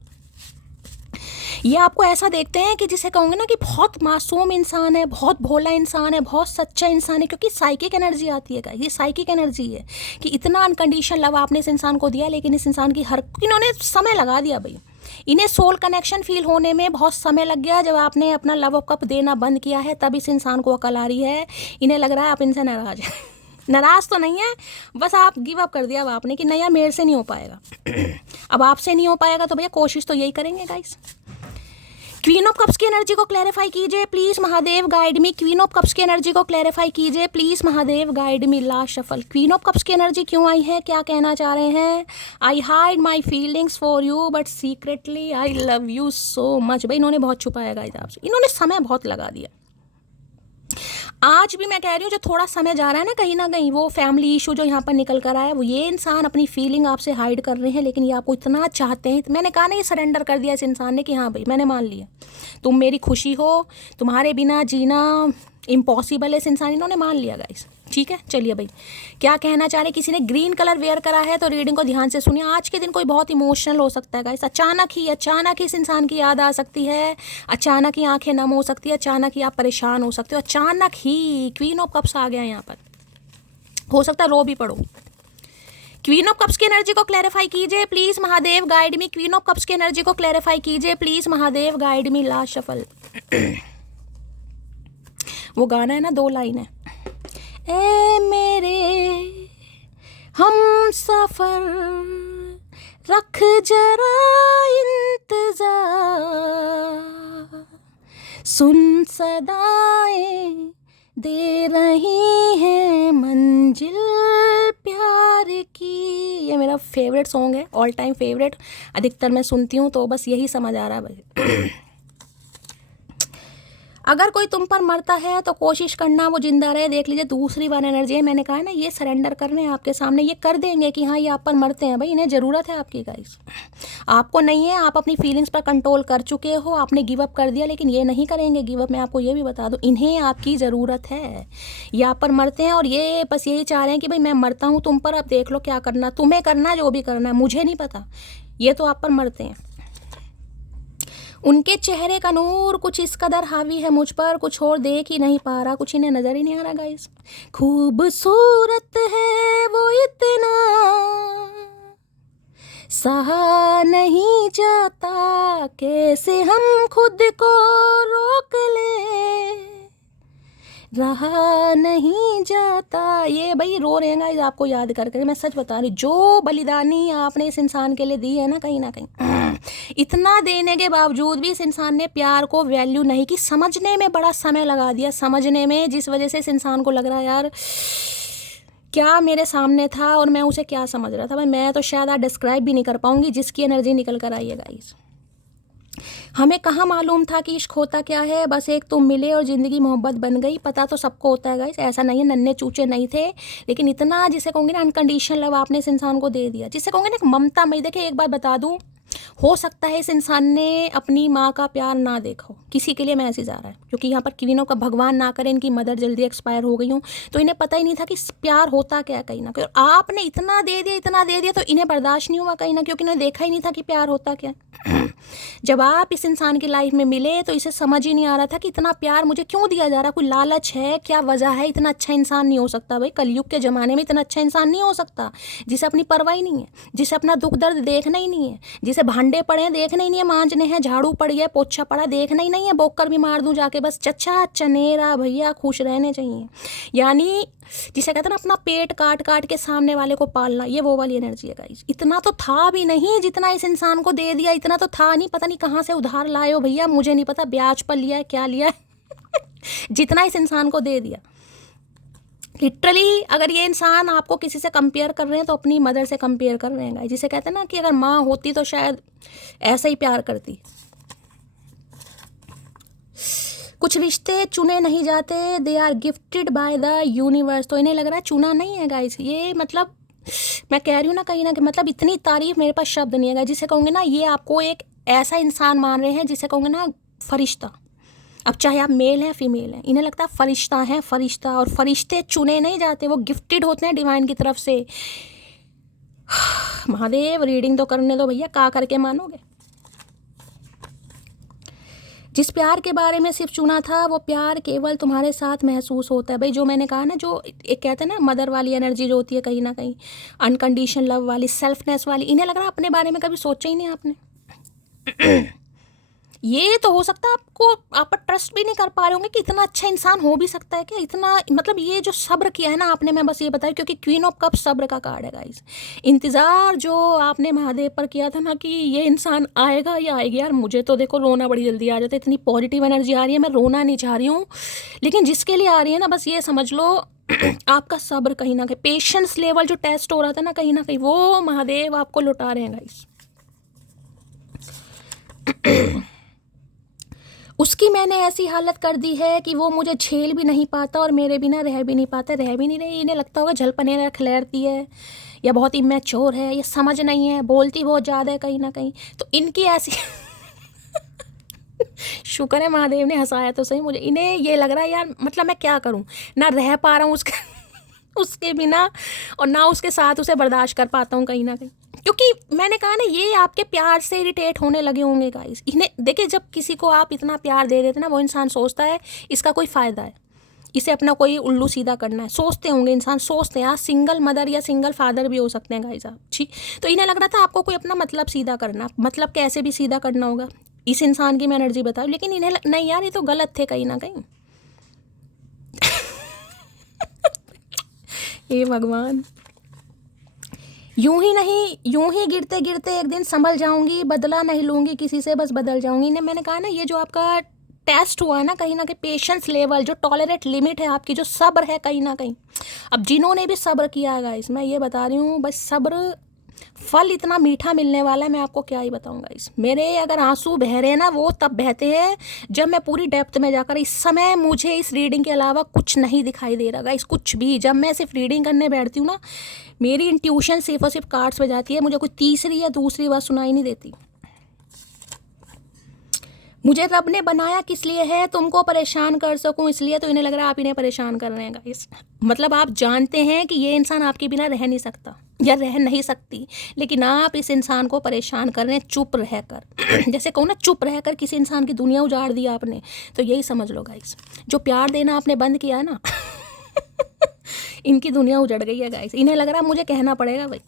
ये आपको ऐसा देखते हैं कि जिसे कहूँगे ना कि बहुत मासूम इंसान है, बहुत भोला इंसान है, बहुत सच्चा इंसान है, क्योंकि साइकिक एनर्जी आती है। ये साइकिक एनर्जी है कि इतना अनकंडीशनल लव आपने इस इंसान को दिया, लेकिन इस इंसान की इन्होंने समय लगा दिया भाई। इन्हें सोल कनेक्शन फील होने में बहुत समय लग गया। जब आपने अपना लव कप देना बंद किया है, तब इस इंसान को अकल आ रही है। इन्हें लग रहा है आप इनसे नाराज हैं। नाराज़ तो नहीं है, बस आप गिव अप कर दिया अब आपने कि नहीं यार मेरे से नहीं हो पाएगा। अब आपसे नहीं हो पाएगा तो भैया कोशिश तो यही करेंगे गाइस। क्वीन ऑफ कप्स की एनर्जी को क्लैरिफाई कीजिए please Mahadev, guide me. Queen of cups की एनर्जी को क्लैरिफाई कीजिए please Mahadev, guide me. Last shuffle, queen of cups की एनर्जी क्यों आई है, क्या कहना चाह रहे हैं। आई hide my feelings for you but secretly I love you so much. भाई इन्होंने बहुत छुपाया गाइस आपसे, इन्होंने समय बहुत लगा दिया। आज भी मैं कह रही हूँ जो थोड़ा समय जा रहा है ना कहीं वो फैमिली इशू जो यहाँ पर निकल कर आया है, वो ये इंसान अपनी फीलिंग आपसे हाइड कर रहे हैं, लेकिन ये आपको इतना चाहते हैं। मैंने कहा ना, ये सरेंडर कर दिया इस इंसान ने कि हाँ भाई मैंने मान लिया, तुम मेरी खुशी हो, तुम्हारे बिना जीना इम्पॉसिबल है। इस इंसान इन्होंने मान लिया गाइस, ठीक है। चलिए भाई, क्या कहना चाह रहे। किसी ने ग्रीन कलर वेयर करा है तो रीडिंग को ध्यान से सुनिए। आज के दिन कोई बहुत इमोशनल हो सकता है गाइस, अचानक ही इस इंसान की याद आ सकती है, अचानक ही आंखें नम हो सकती है, अचानक ही आप परेशान हो सकते हो, अचानक ही क्वीन ऑफ कप्स आ गया यहाँ पर, हो सकता है रो भी पड़ो। क्वीन ऑफ कप्स की एनर्जी को क्लैरिफाई कीजिए please Mahadev, guide me. Queen of cups की एनर्जी को क्लैरिफाई कीजिए please Mahadev, guide me. Last shuffle. वो गाना है ना, 2 लाइन है, ए मेरे हम सफर रख जरा इंतजार, सुन सदाएं दे रही हैं मंजिल प्यार की। ये मेरा फेवरेट सॉन्ग है, ऑल टाइम फेवरेट, अधिकतर मैं सुनती हूँ, तो बस यही समझ आ रहा है भाई। अगर कोई तुम पर मरता है तो कोशिश करना वो जिंदा रहे। देख लीजिए, दूसरी बार एनर्जी है। मैंने कहा है ना, ये सरेंडर कर रहे हैं आपके सामने, ये कर देंगे कि हाँ ये आप पर मरते हैं। भाई इन्हें ज़रूरत है आपकी गाइस, आपको नहीं है। आप अपनी फीलिंग्स पर कंट्रोल कर चुके हो, आपने गिव अप कर दिया, लेकिन ये नहीं करेंगे गिव अप। मैं आपको ये भी बता दूँ, इन्हें आपकी ज़रूरत है, ये आप पर मरते हैं और ये बस यही चाह रहे हैं कि भाई मैं मरता हूँ तुम पर, अब देख लो क्या करना, तुम्हें करना जो भी करना है, मुझे नहीं पता। ये तो आप पर मरते हैं। उनके चेहरे का नूर कुछ इस कदर हावी है मुझ पर, कुछ और देख ही नहीं पा रहा, कुछ इन्हें नज़र ही नहीं आ रहा गाइस। खूबसूरत है वो इतना, सहा नहीं जाता, कैसे हम खुद को रोक ले, रहा नहीं जाता। ये भाई रो रहे हैं गाइस आपको याद करके, मैं सच बता रही, जो बलिदानी आपने इस इंसान के लिए दी है ना, कहीं इतना देने के बावजूद भी इस इंसान ने प्यार को वैल्यू नहीं की, समझने में बड़ा समय लगा दिया, समझने में, जिस वजह से इस इंसान को लग रहा है यार क्या मेरे सामने था और मैं उसे क्या समझ रहा था। भाई मैं तो शायद आज डिस्क्राइब भी नहीं कर पाऊंगी जिसकी एनर्जी निकल कर आई है गाइस। हमें कहाँ मालूम था कि इश्क होता क्या है, बस एक तुम मिले और ज़िंदगी मोहब्बत बन गई। पता तो सबको होता है गाइस, ऐसा नहीं है नन्हे चूचे नहीं थे, लेकिन इतना जिसे कहूँगी ना अनकंडीशनल लव आपने इस इंसान को दे दिया, जिसे कहूँगी ना एक ममता मई। देखिए एक बात बता दूँ, हो सकता है इस इंसान ने अपनी माँ का प्यार ना देखा हो, किसी के लिए मैसेज आ रहा है, क्योंकि यहाँ पर क्वीनों का भगवान ना करे इनकी मदर जल्दी एक्सपायर हो गई हूँ, तो इन्हें पता ही नहीं था कि प्यार होता क्या है कहीं ना कहीं। और आपने इतना दे दिया, इतना दे दिया, तो इन्हें बर्दाश्त नहीं हुआ कहीं ना, क्योंकि इन्हें देखा ही नहीं था कि प्यार होता क्या है। जब आप इस इंसान की लाइफ में मिले तो इसे समझ ही नहीं आ रहा था कि इतना प्यार मुझे क्यों दिया जा रहा, कोई लालच है क्या, वजह है। इतना अच्छा इंसान नहीं हो सकता भाई, कलयुग के ज़माने में इतना अच्छा इंसान नहीं हो सकता जिसे अपनी परवाह ही नहीं है, जिसे अपना दुख दर्द देखना ही नहीं है, जिसे भांडे पड़े हैं देखना ही नहीं है, मांजने हैं, झाड़ू पड़ी है, पोछा पड़ा देखना ही नहीं है, बोक कर भी मार दूं जाके, बस चचा चनेरा भैया खुश रहने चाहिए। यानी जिसे कहते हैं ना अपना पेट काट काट के सामने वाले को पालना, ये वो वाली एनर्जी है गाइस। इतना तो था भी नहीं जितना इस इंसान को दे दिया, इतना तो था नहीं, पता नहीं कहाँ से उधार लाए हो भैया, मुझे नहीं पता ब्याज पर लिया है क्या लिया है जितना इस इंसान को दे दिया। लिटरली अगर ये इंसान आपको किसी से कंपेयर कर रहे हैं तो अपनी मदर से कंपेयर कर रहे हैं गाइस, जिसे कहते हैं ना कि अगर माँ होती तो शायद ऐसा ही प्यार करती। कुछ रिश्ते चुने नहीं जाते, they are gifted by the universe. तो इन्हें लग रहा है चुना नहीं है गाइस, ये मतलब मैं कह रही हूँ ना कहीं ना कहीं, मतलब इतनी तारीफ मेरे पास शब्द नहीं है गाइस, जिसे कहूँगे ना ये आपको एक ऐसा इंसान मान रहे हैं जिसे कहूँगे ना फरिश्ता। अब चाहे आप मेल हैं फीमेल हैं, इन्हें लगता है फरिश्ता है फरिश्ता, और फरिश्ते चुने नहीं जाते, वो गिफ्टेड होते हैं डिवाइन की तरफ से। महादेव रीडिंग तो करने दो भैया, का करके मानोगे। जिस प्यार के बारे में सिर्फ चुना था वो प्यार केवल तुम्हारे साथ महसूस होता है भाई। जो मैंने कहा ना, जो एक कहते हैं ना मदर वाली एनर्जी जो होती है कहीं ना कहीं, अनकंडीशनल लव वाली, सेल्फनेस वाली, इन्हें लग रहा है अपने बारे में कभी सोचा ही नहीं आपने। ये तो हो सकता है आपको, आप पर ट्रस्ट भी नहीं कर पा रहे होंगे कि इतना अच्छा इंसान हो भी सकता है क्या, इतना मतलब ये जो सब्र किया है ना आपने, मैं बस ये बताया क्योंकि क्वीन ऑफ कप सब्र का कार्ड है गाइस। इंतज़ार जो आपने महादेव पर किया था ना कि ये इंसान आएगा या आएगी, यार मुझे तो देखो रोना बड़ी जल्दी आ जाता है, इतनी पॉजिटिव एनर्जी आ रही है, मैं रोना नहीं चाह रही हूँ, लेकिन जिसके लिए आ रही है ना बस ये समझ लो आपका सब्र कहीं ना कहीं, पेशेंस लेवल जो टेस्ट हो रहा था ना कहीं ना कहीं, वो महादेव आपको लौटा रहे हैं गाइस। उसकी मैंने ऐसी हालत कर दी है कि वो मुझे झेल भी नहीं पाता और मेरे बिना रह भी नहीं पाता, रह भी नहीं रही। इन्हें लगता होगा झलपने खिलैरती है या बहुत इमेच्योर है, ये समझ नहीं है, बोलती बहुत ज़्यादा है कहीं ना कहीं, तो इनकी ऐसी शुक्र है महादेव ने हंसाया तो सही मुझे। इन्हें ये लग रहा है यार मतलब मैं क्या करूं, ना रह पा रहा हूँ उसके बिना और ना उसके साथ उसे बर्दाश्त कर पाता हूँ कहीं ना कहीं, क्योंकि मैंने कहा ना ये आपके प्यार से इरिटेट होने लगे होंगे गाइस। इन्हें देखिए जब किसी को आप इतना प्यार दे देते ना, वो इंसान सोचता है इसका कोई फ़ायदा है, इसे अपना कोई उल्लू सीधा करना है, सोचते होंगे इंसान, सोचते हैं। आज सिंगल मदर या सिंगल फादर भी हो सकते हैं गाइस आप, ठीक। तो इन्हें लग रहा था आपको कोई अपना मतलब सीधा करना, मतलब कैसे भी सीधा करना होगा, इस इंसान की मैं एनर्जी बताऊँ, लेकिन इन्हें नहीं यार ये तो गलत थे कहीं ना कहीं। हे भगवान, यूं ही नहीं, यूं ही गिरते गिरते एक दिन संभल जाऊंगी, बदला नहीं लूंगी किसी से, बस बदल जाऊंगी। ने मैंने कहा ना ये जो आपका टेस्ट हुआ है ना कहीं ना कहीं, पेशेंस लेवल, जो टॉलरेट लिमिट है आपकी, जो सब्र है कहीं ना कहीं, अब जिन्होंने भी सब्र किया है गाइस, मैं ये बता रही हूँ बस सब्र फल इतना मीठा मिलने वाला है, मैं आपको क्या ही बताऊंगा। इस मेरे अगर आंसू बह रहे हैं ना वो तब बहते हैं जब मैं पूरी डेप्थ में जाकर, इस समय मुझे इस रीडिंग के अलावा कुछ नहीं दिखाई दे रहा गाइस, कुछ भी। जब मैं सिर्फ रीडिंग करने बैठती हूँ ना, मेरी इंट्यूशन सिर्फ और सिर्फ कार्ड्स पे जाती है, मुझे कोई तीसरी या दूसरी बात सुनाई नहीं देती। मुझे रब ने बनाया किस लिए है, तुमको परेशान कर सकूं इसलिए, तो इन्हें लग रहा है आप इन्हें परेशान कर रहे हैं गाइस। मतलब आप जानते हैं कि ये इंसान आपके बिना रह नहीं सकता या रह नहीं सकती, लेकिन आप इस इंसान को परेशान कर रहे हैं चुप रहकर। जैसे कहूँ ना चुप रहकर किसी इंसान की दुनिया उजाड़ दी आपने, तो यही समझ लो गाइस, जो प्यार देना आपने बंद किया है ना इनकी दुनिया उजड़ गई है गाइस। इन्हें लग रहा है मुझे कहना पड़ेगा भाई,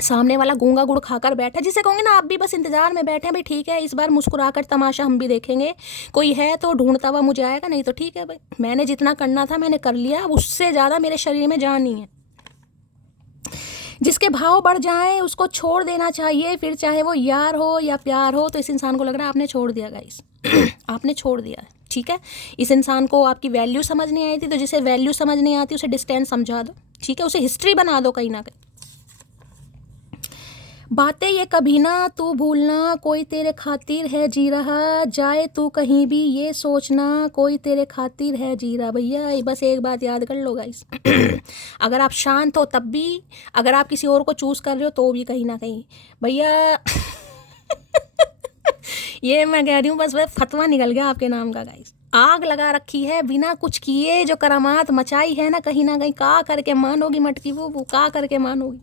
सामने वाला गूंगा गुड़ खाकर बैठा, जिसे कहूँगे ना आप भी बस इंतजार में बैठे हैं भाई, ठीक है इस बार मुस्कुराकर तमाशा हम भी देखेंगे, कोई है तो ढूंढता हुआ मुझे आएगा, नहीं तो ठीक है भाई मैंने जितना करना था मैंने कर लिया, अब उससे ज़्यादा मेरे शरीर में जान नहीं है। जिसके भाव बढ़ जाए उसको छोड़ देना चाहिए, फिर चाहे वो यार हो या प्यार हो। तो इस इंसान को लग रहा है आपने छोड़ दिया गाइस। आपने छोड़ दिया है, ठीक है। इस इंसान को आपकी वैल्यू समझ नहीं आई थी, तो जिसे वैल्यू समझ नहीं आती उसे डिस्टेंस समझा दो, ठीक है। उसे हिस्ट्री बना दो कहीं ना कहीं। बातें ये कभी ना तू भूलना, कोई तेरे खातिर है जी रहा, जाए तू कहीं भी ये सोचना, कोई तेरे खातिर है जी रहा। भैया बस एक बात याद कर लो गाइस। अगर आप शांत हो तब भी, अगर आप किसी और को चूज कर रहे हो तो भी कहीं ना कहीं भैया ये मैं कह रही हूँ, बस वह फतवा निकल गया आपके नाम का गाइस। आग लगा रखी है बिना कुछ किए, जो करामात मचाई है ना कहीं का करके मानोगी मटकी, वो का करके मानोगी।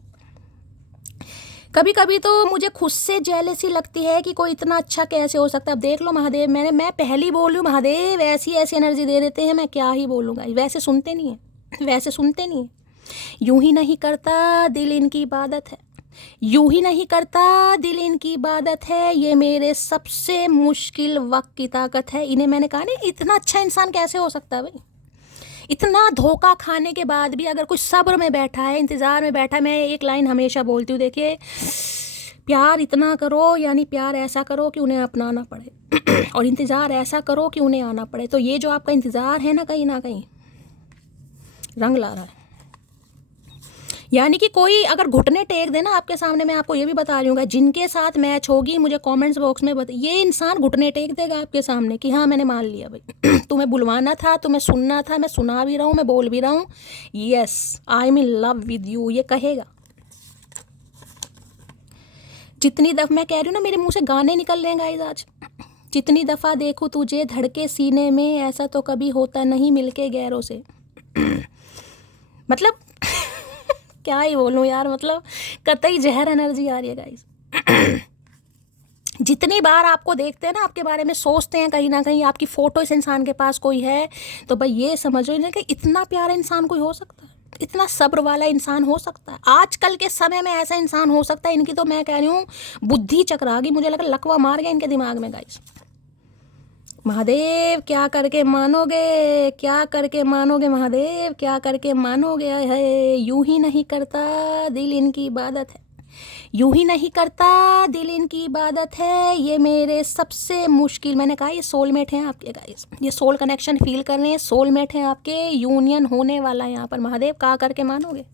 कभी कभी तो मुझे खुद से जेलसी लगती है कि कोई इतना अच्छा कैसे हो सकता है। अब देख लो महादेव, मैं पहली बोल रही हूँ, महादेव ऐसी एनर्जी दे देते हैं, मैं क्या ही बोलूँगा। वैसे सुनते नहीं है, वैसे सुनते नहीं है। यूं ही नहीं करता दिल इनकी इबादत है, यूं ही नहीं करता दिल इनकी इबादत है, ये मेरे सबसे मुश्किल वक्त की ताकत है। इन्हें मैंने कहा नहीं, इतना अच्छा इंसान कैसे हो सकता है भाई। इतना धोखा खाने के बाद भी अगर कोई सब्र में बैठा है, इंतज़ार में बैठा है। मैं एक लाइन हमेशा बोलती हूँ, देखिए, प्यार इतना करो, यानी प्यार ऐसा करो कि उन्हें अपनाना पड़े और इंतज़ार ऐसा करो कि उन्हें आना पड़े। तो ये जो आपका इंतज़ार है ना कहीं रंग ला रहा है। यानी कि कोई अगर घुटने टेक देना आपके सामने, मैं आपको ये भी बता रही हूँ, जिनके साथ मैच होगी मुझे कमेंट्स बॉक्स में ये इंसान घुटने टेक देगा आपके सामने कि हाँ मैंने मान लिया भाई। तुम्हें बुलवाना था, तुम्हें सुनना था, मैं सुना भी रहा हूँ, मैं बोल भी रहा हूँ, yes I am in love with you, ये कहेगा। जितनी दफ़ा मैं कह रही हूँ ना, मेरे मुंह से गाने निकल रहे हैं गाइस आज। जितनी दफ़ा देखूँ तुझे धड़के सीने में, ऐसा तो कभी होता नहीं मिलके गैरों से। मतलब क्या ही बोलूँ यार, मतलब कतई जहर एनर्जी आ रही है गाइस। जितनी बार आपको देखते हैं ना, आपके बारे में सोचते हैं कहीं ना कहीं, आपकी फ़ोटो इस इंसान के पास कोई है, तो भाई ये समझो ना कि इतना प्यारा इंसान कोई हो सकता है, इतना सब्र वाला इंसान हो सकता है। आजकल के समय में ऐसा इंसान हो सकता है। इनकी तो मैं कह रही हूँ बुद्धि चकरा गई, मुझे लगा लकवा मार गया इनके दिमाग में गाइस। महादेव क्या करके मानोगे, क्या करके मानोगे महादेव, क्या करके मानोगे है। यूं ही नहीं करता दिल इनकी इबादत है, यूं ही नहीं करता दिल इनकी इबादत है, ये मेरे सबसे मुश्किल, मैंने कहा ये सोलमेट हैं आपके गाइस, ये सोल कनेक्शन फील कर रहे हैं, सोलमेट हैं आपके, यूनियन होने वाला है यहाँ पर। महादेव क्या करके मानोगे।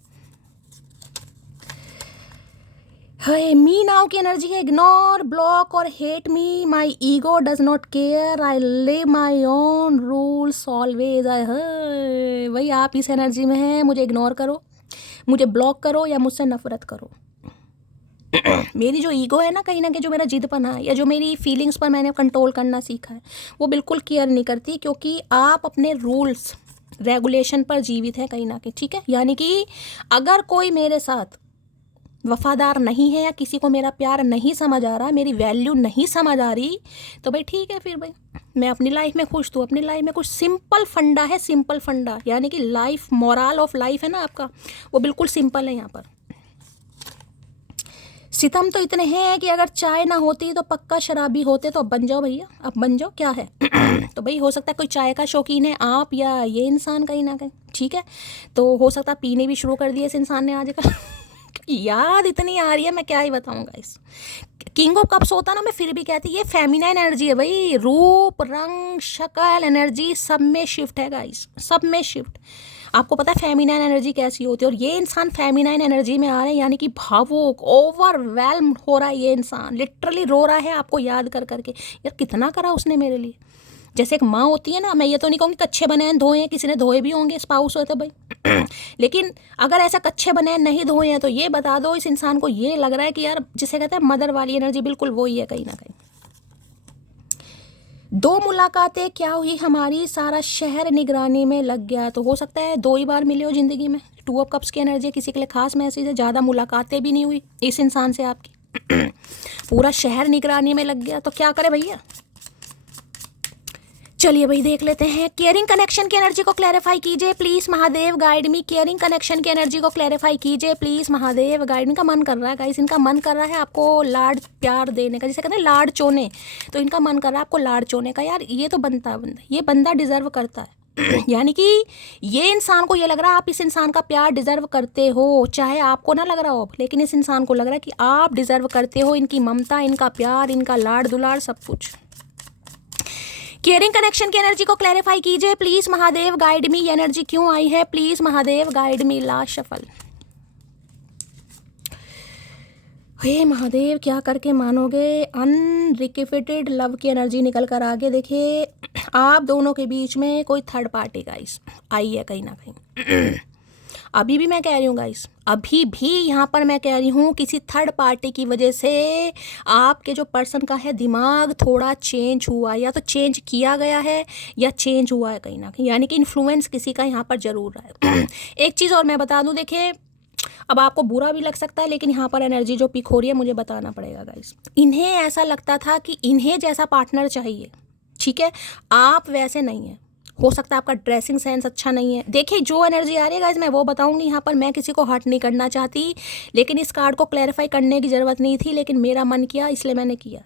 है मी नाउ की एनर्जी है, इग्नोर ब्लॉक और hate me, my ego does not care, I live my own rules always. वही आप इस एनर्जी में हैं, मुझे इग्नोर करो, मुझे ब्लॉक करो या मुझसे नफरत करो। मेरी जो ईगो है ना कहीं जो मेरा जिदपना है या जो मेरी फीलिंग्स पर मैंने कंट्रोल करना सीखा है, वो बिल्कुल केयर नहीं करती, क्योंकि आप अपने रूल्स रेगुलेशन पर जीवित हैं कहीं ना कहीं, ठीक है। यानी कि अगर कोई मेरे साथ वफादार नहीं है या किसी को मेरा प्यार नहीं समझ आ रहा, मेरी वैल्यू नहीं समझ आ रही, तो भाई ठीक है, फिर भाई मैं अपनी लाइफ में खुश, तो अपनी लाइफ में कुछ सिंपल फंडा है, सिंपल फंडा, यानी कि लाइफ मोरल ऑफ लाइफ है ना आपका, वो बिल्कुल सिंपल है। यहाँ पर सितम तो इतने हैं कि अगर चाय ना होती तो पक्का शराबी होते, तो अब बन जाओ भैया, अब बन जाओ, क्या है। तो भाई हो सकता है कोई चाय का शौकीन है, आप या ये इंसान कहीं ना कहीं, ठीक है। तो हो सकता है पीने भी शुरू कर दिए इस इंसान ने आजकल। याद इतनी आ रही है, मैं क्या ही बताऊंगा। इस किंग ऑफ कप्स होता ना, मैं फिर भी कहती ये फेमिनाइन एनर्जी है भाई, रूप रंग शक्ल एनर्जी सब में शिफ्ट है गाइस, सब में शिफ्ट। आपको पता है फेमिनाइन एनर्जी कैसी होती है, और ये इंसान फेमिनाइन एनर्जी में आ रहे हैं, यानी कि भावुक ओवरवेल्म हो रहा है ये इंसान, लिटरली रो रहा है आपको याद कर करके, यार कितना करा उसने मेरे लिए। जैसे एक माँ होती है ना, मैं ये तो नहीं कहूँगी कच्चे बनैन धोए हैं, किसी ने धोए भी होंगे, स्पाउस होते भाई। लेकिन अगर ऐसा कच्चे बनैन नहीं धोए हैं तो ये बता दो इस इंसान को ये लग रहा है कि यार जिसे कहते हैं मदर वाली एनर्जी, बिल्कुल वही है कहीं ना कहीं। दो मुलाकातें क्या हुई हमारी, सारा शहर निगरानी में लग गया। तो हो सकता है 2 ही बार मिले हो जिंदगी में। 2 ऑफ कप्स की एनर्जी किसी के लिए खास मैसेज है, ज़्यादा मुलाकातें भी नहीं हुई इस इंसान से आपकी। पूरा शहर निगरानी में लग गया, तो क्या करे भैया। चलिए भाई देख लेते हैं, केयरिंग कनेक्शन की एनर्जी को क्लैरिफाई कीजिए please Mahadev, guide me. Caring connection की एनर्जी को क्लैरिफाई कीजिए प्लीज महादेव, गाइड मी। का मन कर रहा है गाइस, इनका मन कर रहा है आपको लाड प्यार देने का, जिसे कहते हैं लाड चोने, तो इनका मन कर रहा है आपको लाड चोने का। यार ये तो बनता है बंदा, ये बंदा डिजर्व करता है, यानी कि ये इंसान को ये लग रहा है आप इस इंसान का प्यार डिजर्व करते हो, चाहे आपको ना लग रहा हो, लेकिन इस इंसान को लग रहा है कि आप डिजर्व करते हो इनकी ममता, इनका प्यार, इनका लाड़ दुलार, सब कुछ। केयरिंग कनेक्शन की एनर्जी को क्लैरिफाई कीजिए प्लीज महादेव, गाइड मी। ये एनर्जी क्यों आई है please Mahadev, guide me. Last shuffle. हे महादेव, क्या करके मानोगे। अनरिक्वेटेड लव की एनर्जी निकल कर आगे। देखिए आप दोनों के बीच में कोई थर्ड पार्टी गाइस आई है कहीं ना कहीं। अभी भी मैं कह रही हूँ गाइस, अभी भी यहाँ पर मैं कह रही हूँ किसी थर्ड पार्टी की वजह से आपके जो पर्सन का है दिमाग थोड़ा चेंज हुआ, या तो चेंज किया गया है या चेंज हुआ है कहीं ना कहीं, यानी कि इन्फ्लुएंस किसी का यहाँ पर जरूर रहा है। एक चीज़ और मैं बता दूँ, देखिए अब आपको बुरा भी लग सकता है, लेकिन यहाँ पर एनर्जी जो पिक हो रही है मुझे बताना पड़ेगा गाइस। इन्हें ऐसा लगता था कि इन्हें जैसा पार्टनर चाहिए, ठीक है, आप वैसे नहीं है। हो सकता है आपका ड्रेसिंग सेंस अच्छा नहीं है। देखिए जो एनर्जी आ रही है गाइस मैं वो बताऊंगी यहाँ पर, मैं किसी को हर्ट नहीं करना चाहती, लेकिन इस कार्ड को क्लैरिफाई करने की ज़रूरत नहीं थी, लेकिन मेरा मन किया इसलिए मैंने किया।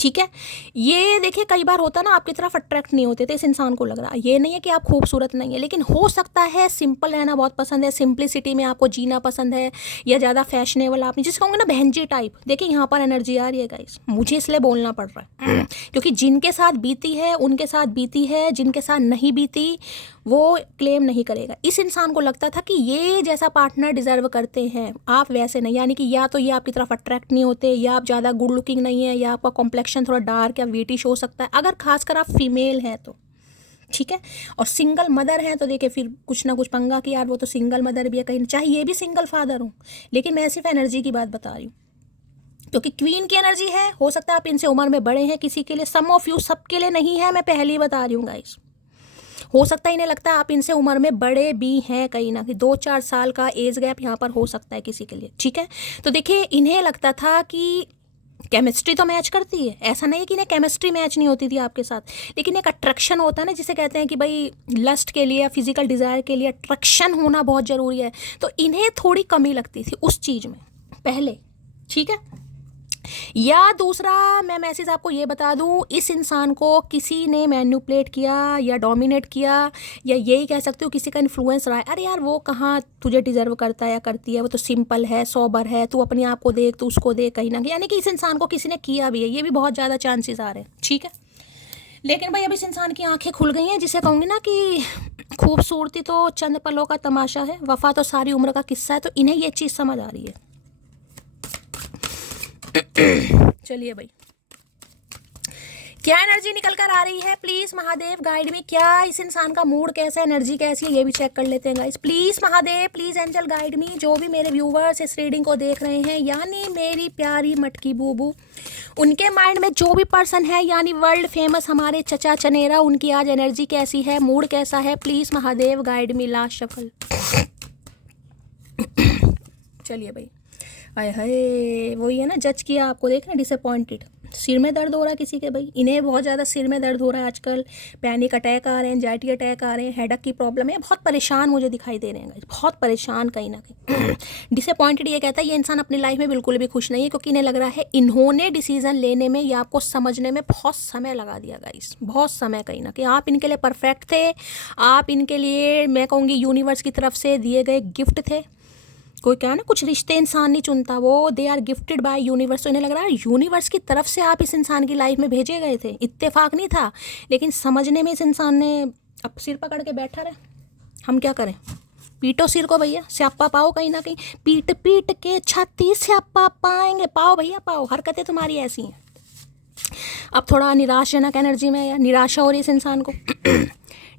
ठीक है, ये देखिए कई बार होता ना आपकी तरफ अट्रैक्ट नहीं होते थे, इस इंसान को लग रहा है ये नहीं है कि आप खूबसूरत नहीं है, लेकिन हो सकता है सिंपल रहना बहुत पसंद है, सिंप्लिसिटी में आपको जीना पसंद है, या ज़्यादा फैशनेबल आप जिसको होंगे ना बहनजी टाइप। देखिए यहाँ पर एनर्जी आ रही है गाइस, मुझे इसलिए बोलना पड़ रहा है क्योंकि जिनके साथ बीती है उनके साथ बीती है, जिनके साथ नहीं बीती वो क्लेम नहीं करेगा। इस इंसान को लगता था कि ये जैसा पार्टनर डिजर्व करते हैं, आप वैसे नहीं, यानी कि या तो ये आपकी तरफ अट्रैक्ट नहीं होते, या आप ज़्यादा गुड लुकिंग नहीं है, या आपका कॉम्प्लेक्शन थोड़ा डार्क या वीटिश हो सकता है, अगर खासकर आप फीमेल हैं तो, ठीक है। और सिंगल मदर हैं तो देखिए फिर कुछ ना कुछ पंगा कि यार वो तो सिंगल मदर भी है, कहीं चाहे ये भी सिंगल फादर हो, लेकिन मैं सिर्फ एनर्जी की बात बता रही हूँ क्योंकि क्वीन की एनर्जी है। हो सकता है आप इनसे उम्र में बड़े हैं किसी के लिए, सम ऑफ यू, सबके लिए नहीं है, मैं पहले ही बता रही हूँ गाइस। हो सकता है इन्हें लगता है आप इनसे उम्र में बड़े भी हैं कहीं ना कहीं, 2-4 साल का एज गैप यहाँ पर हो सकता है किसी के लिए, ठीक है। तो देखिए इन्हें लगता था कि केमिस्ट्री तो मैच करती है, ऐसा नहीं है कि इन्हें केमिस्ट्री मैच नहीं होती थी आपके साथ, लेकिन एक अट्रैक्शन होता है ना, जिसे कहते हैं कि भाई लस्ट के लिए, फिजिकल डिज़ायर के लिए अट्रैक्शन होना बहुत ज़रूरी है, तो इन्हें थोड़ी कमी लगती थी उस चीज़ में पहले, ठीक है। या दूसरा मैं मैसेज आपको ये बता दूं, इस इंसान को किसी ने मैनिपुलेट किया या डोमिनेट किया, या यही कह सकते हो किसी का इन्फ्लुएंस रहा है, अरे यार वो कहाँ तुझे डिजर्व करता है या करती है, वो तो सिंपल है, सोबर है, तू अपने आप को देख, तू उसको देख, कहीं ना कहीं, यानी कि इस इंसान को किसी ने किया भी है, ये भी बहुत ज़्यादा चांसेस आ रहे हैं, ठीक है। लेकिन भाई अब इस इंसान की आंखें खुल गई हैं, जिसे कहूँगी ना कि खूबसूरती तो चंद पलों का तमाशा है, वफा तो सारी उम्र का किस्सा है, तो इन्हें ये चीज़ समझ आ रही है। चलिए भाई क्या एनर्जी निकल कर आ रही है प्लीज महादेव, गाइड में। क्या इस इंसान का मूड कैसा है, एनर्जी कैसी है, ये भी चेक कर लेते हैं guys. Please Mahadev, please angel guide me. जो भी मेरे व्यूवर्स इस रीडिंग को देख रहे हैं, यानी मेरी प्यारी मटकी बूबू, उनके माइंड में जो भी पर्सन है, यानी वर्ल्ड फेमस हमारे चचा चनेरा, उनकी आज एनर्जी कैसी है, मूड कैसा है, please Mahadev guide me. Last shuffle. चलिए भाई, हाय हाय, वही है ना, जज किया आपको, देखना डिसअपॉइंटेड, सिर में दर्द हो रहा है किसी के, भाई इन्हें बहुत ज़्यादा सिर में दर्द हो रहा है आजकल, पैनिक अटैक आ रहे हैं, एंजाइटी अटैक आ रहे हैं, हेडक की प्रॉब्लम है, बहुत परेशान मुझे दिखाई दे रहे हैं, बहुत परेशान कहीं ना कहीं। डिसअपॉइंटेड ये कहता है ये इंसान अपनी लाइफ में बिल्कुल भी खुश नहीं है, क्योंकि इन्हें लग रहा है इन्होंने डिसीजन लेने में या आपको समझने में बहुत समय लगा दिया गाइस, बहुत समय कहीं ना कहीं। आप इनके लिए परफेक्ट थे, आप इनके लिए मैं कहूँगी यूनिवर्स की तरफ से दिए गए गिफ्ट थे। कोई क्या ना, कुछ रिश्ते इंसान नहीं चुनता, वो they are gifted by universe. तो इन्हें लग रहा है यूनिवर्स की तरफ से आप इस इंसान की लाइफ में भेजे गए थे, इत्तेफाक नहीं था, लेकिन समझने में इस इंसान ने अब सिर पकड़ के बैठा रहे, हम क्या करें, पीटो सिर को भैया, स्यापा पाओ कहीं ना कहीं, पीट पीट के छाती स्यापा पाएंगे, पाओ भैया पाओ, हरकतें तुम्हारी ऐसी हैं। अब थोड़ा निराशाजनक एनर्जी में, या निराशा हो रही है इस इंसान को।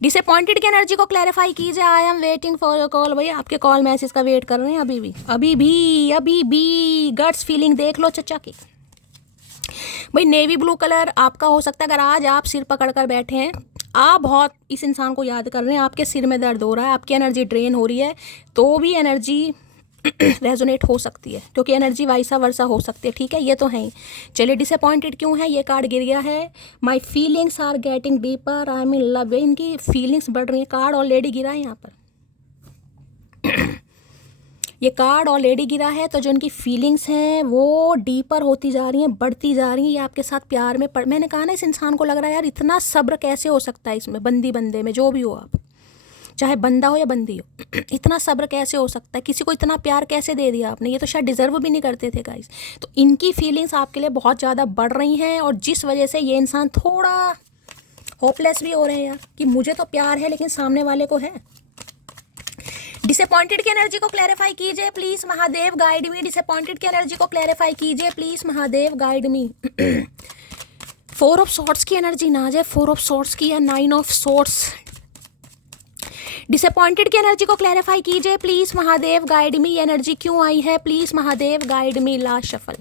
डिसअपॉइंटेड की एनर्जी को क्लैरिफाई कीजिए। आई am waiting for your call, भैया आपके कॉल मैसेज का वेट कर रहे हैं अभी भी, अभी भी, अभी भी। गट्स फीलिंग देख लो चचा की भाई, नेवी ब्लू कलर आपका हो सकता है। अगर आज आप सिर पकड़ कर बैठे हैं, आप बहुत इस इंसान को याद कर रहे हैं, आपके सिर में दर्द हो रहा है, आपकी एनर्जी ड्रेन हो रही है, तो भी एनर्जी रेजोनेट हो सकती है, क्योंकि एनर्जी वाइसा वर्सा हो सकती है, ठीक है, ये तो है ही। चलिए डिसअपॉइंटेड क्यों है, ये कार्ड गिर गया है। My feelings are getting deeper, I am in love, इनकी फीलिंग्स बढ़ रही है, कार्ड ऑलरेडी गिरा है यहाँ पर। ये कार्ड ऑलरेडी गिरा है, तो जो इनकी फीलिंग्स हैं वो डीपर होती जा रही हैं, बढ़ती जा रही हैं। ये आपके साथ प्यार में मैंने कहा ना, इस इंसान को लग रहा है यार इतना सब्र कैसे हो सकता है इसमें, बंदे में जो भी हो आप, चाहे बंदा हो या बंदी हो, इतना सब्र कैसे हो सकता है, किसी को इतना प्यार कैसे दे दिया आपने, ये तो शायद डिजर्व भी नहीं करते थे गाइस। तो इनकी फीलिंग्स आपके लिए बहुत ज़्यादा बढ़ रही हैं, और जिस वजह से ये इंसान थोड़ा होपलेस भी हो रहे हैं यार, कि मुझे तो प्यार है लेकिन सामने वाले को है। डिसअपॉइंटेड की एनर्जी को क्लैरिफाई कीजिए please Mahadev, guide me. Disappointed की एनर्जी को क्लैरिफाई कीजिए please Mahadev, guide me. 4 of swords की एनर्जी ना आ जाए, 4 ऑफ सॉर्ट्स की या 9 ऑफ सॉर्ट्स। डिसअपॉइंटेड की एनर्जी को क्लैरिफाई कीजिए please Mahadev, guide me. Energy क्यों आई है please Mahadev, guide me. Last shuffle.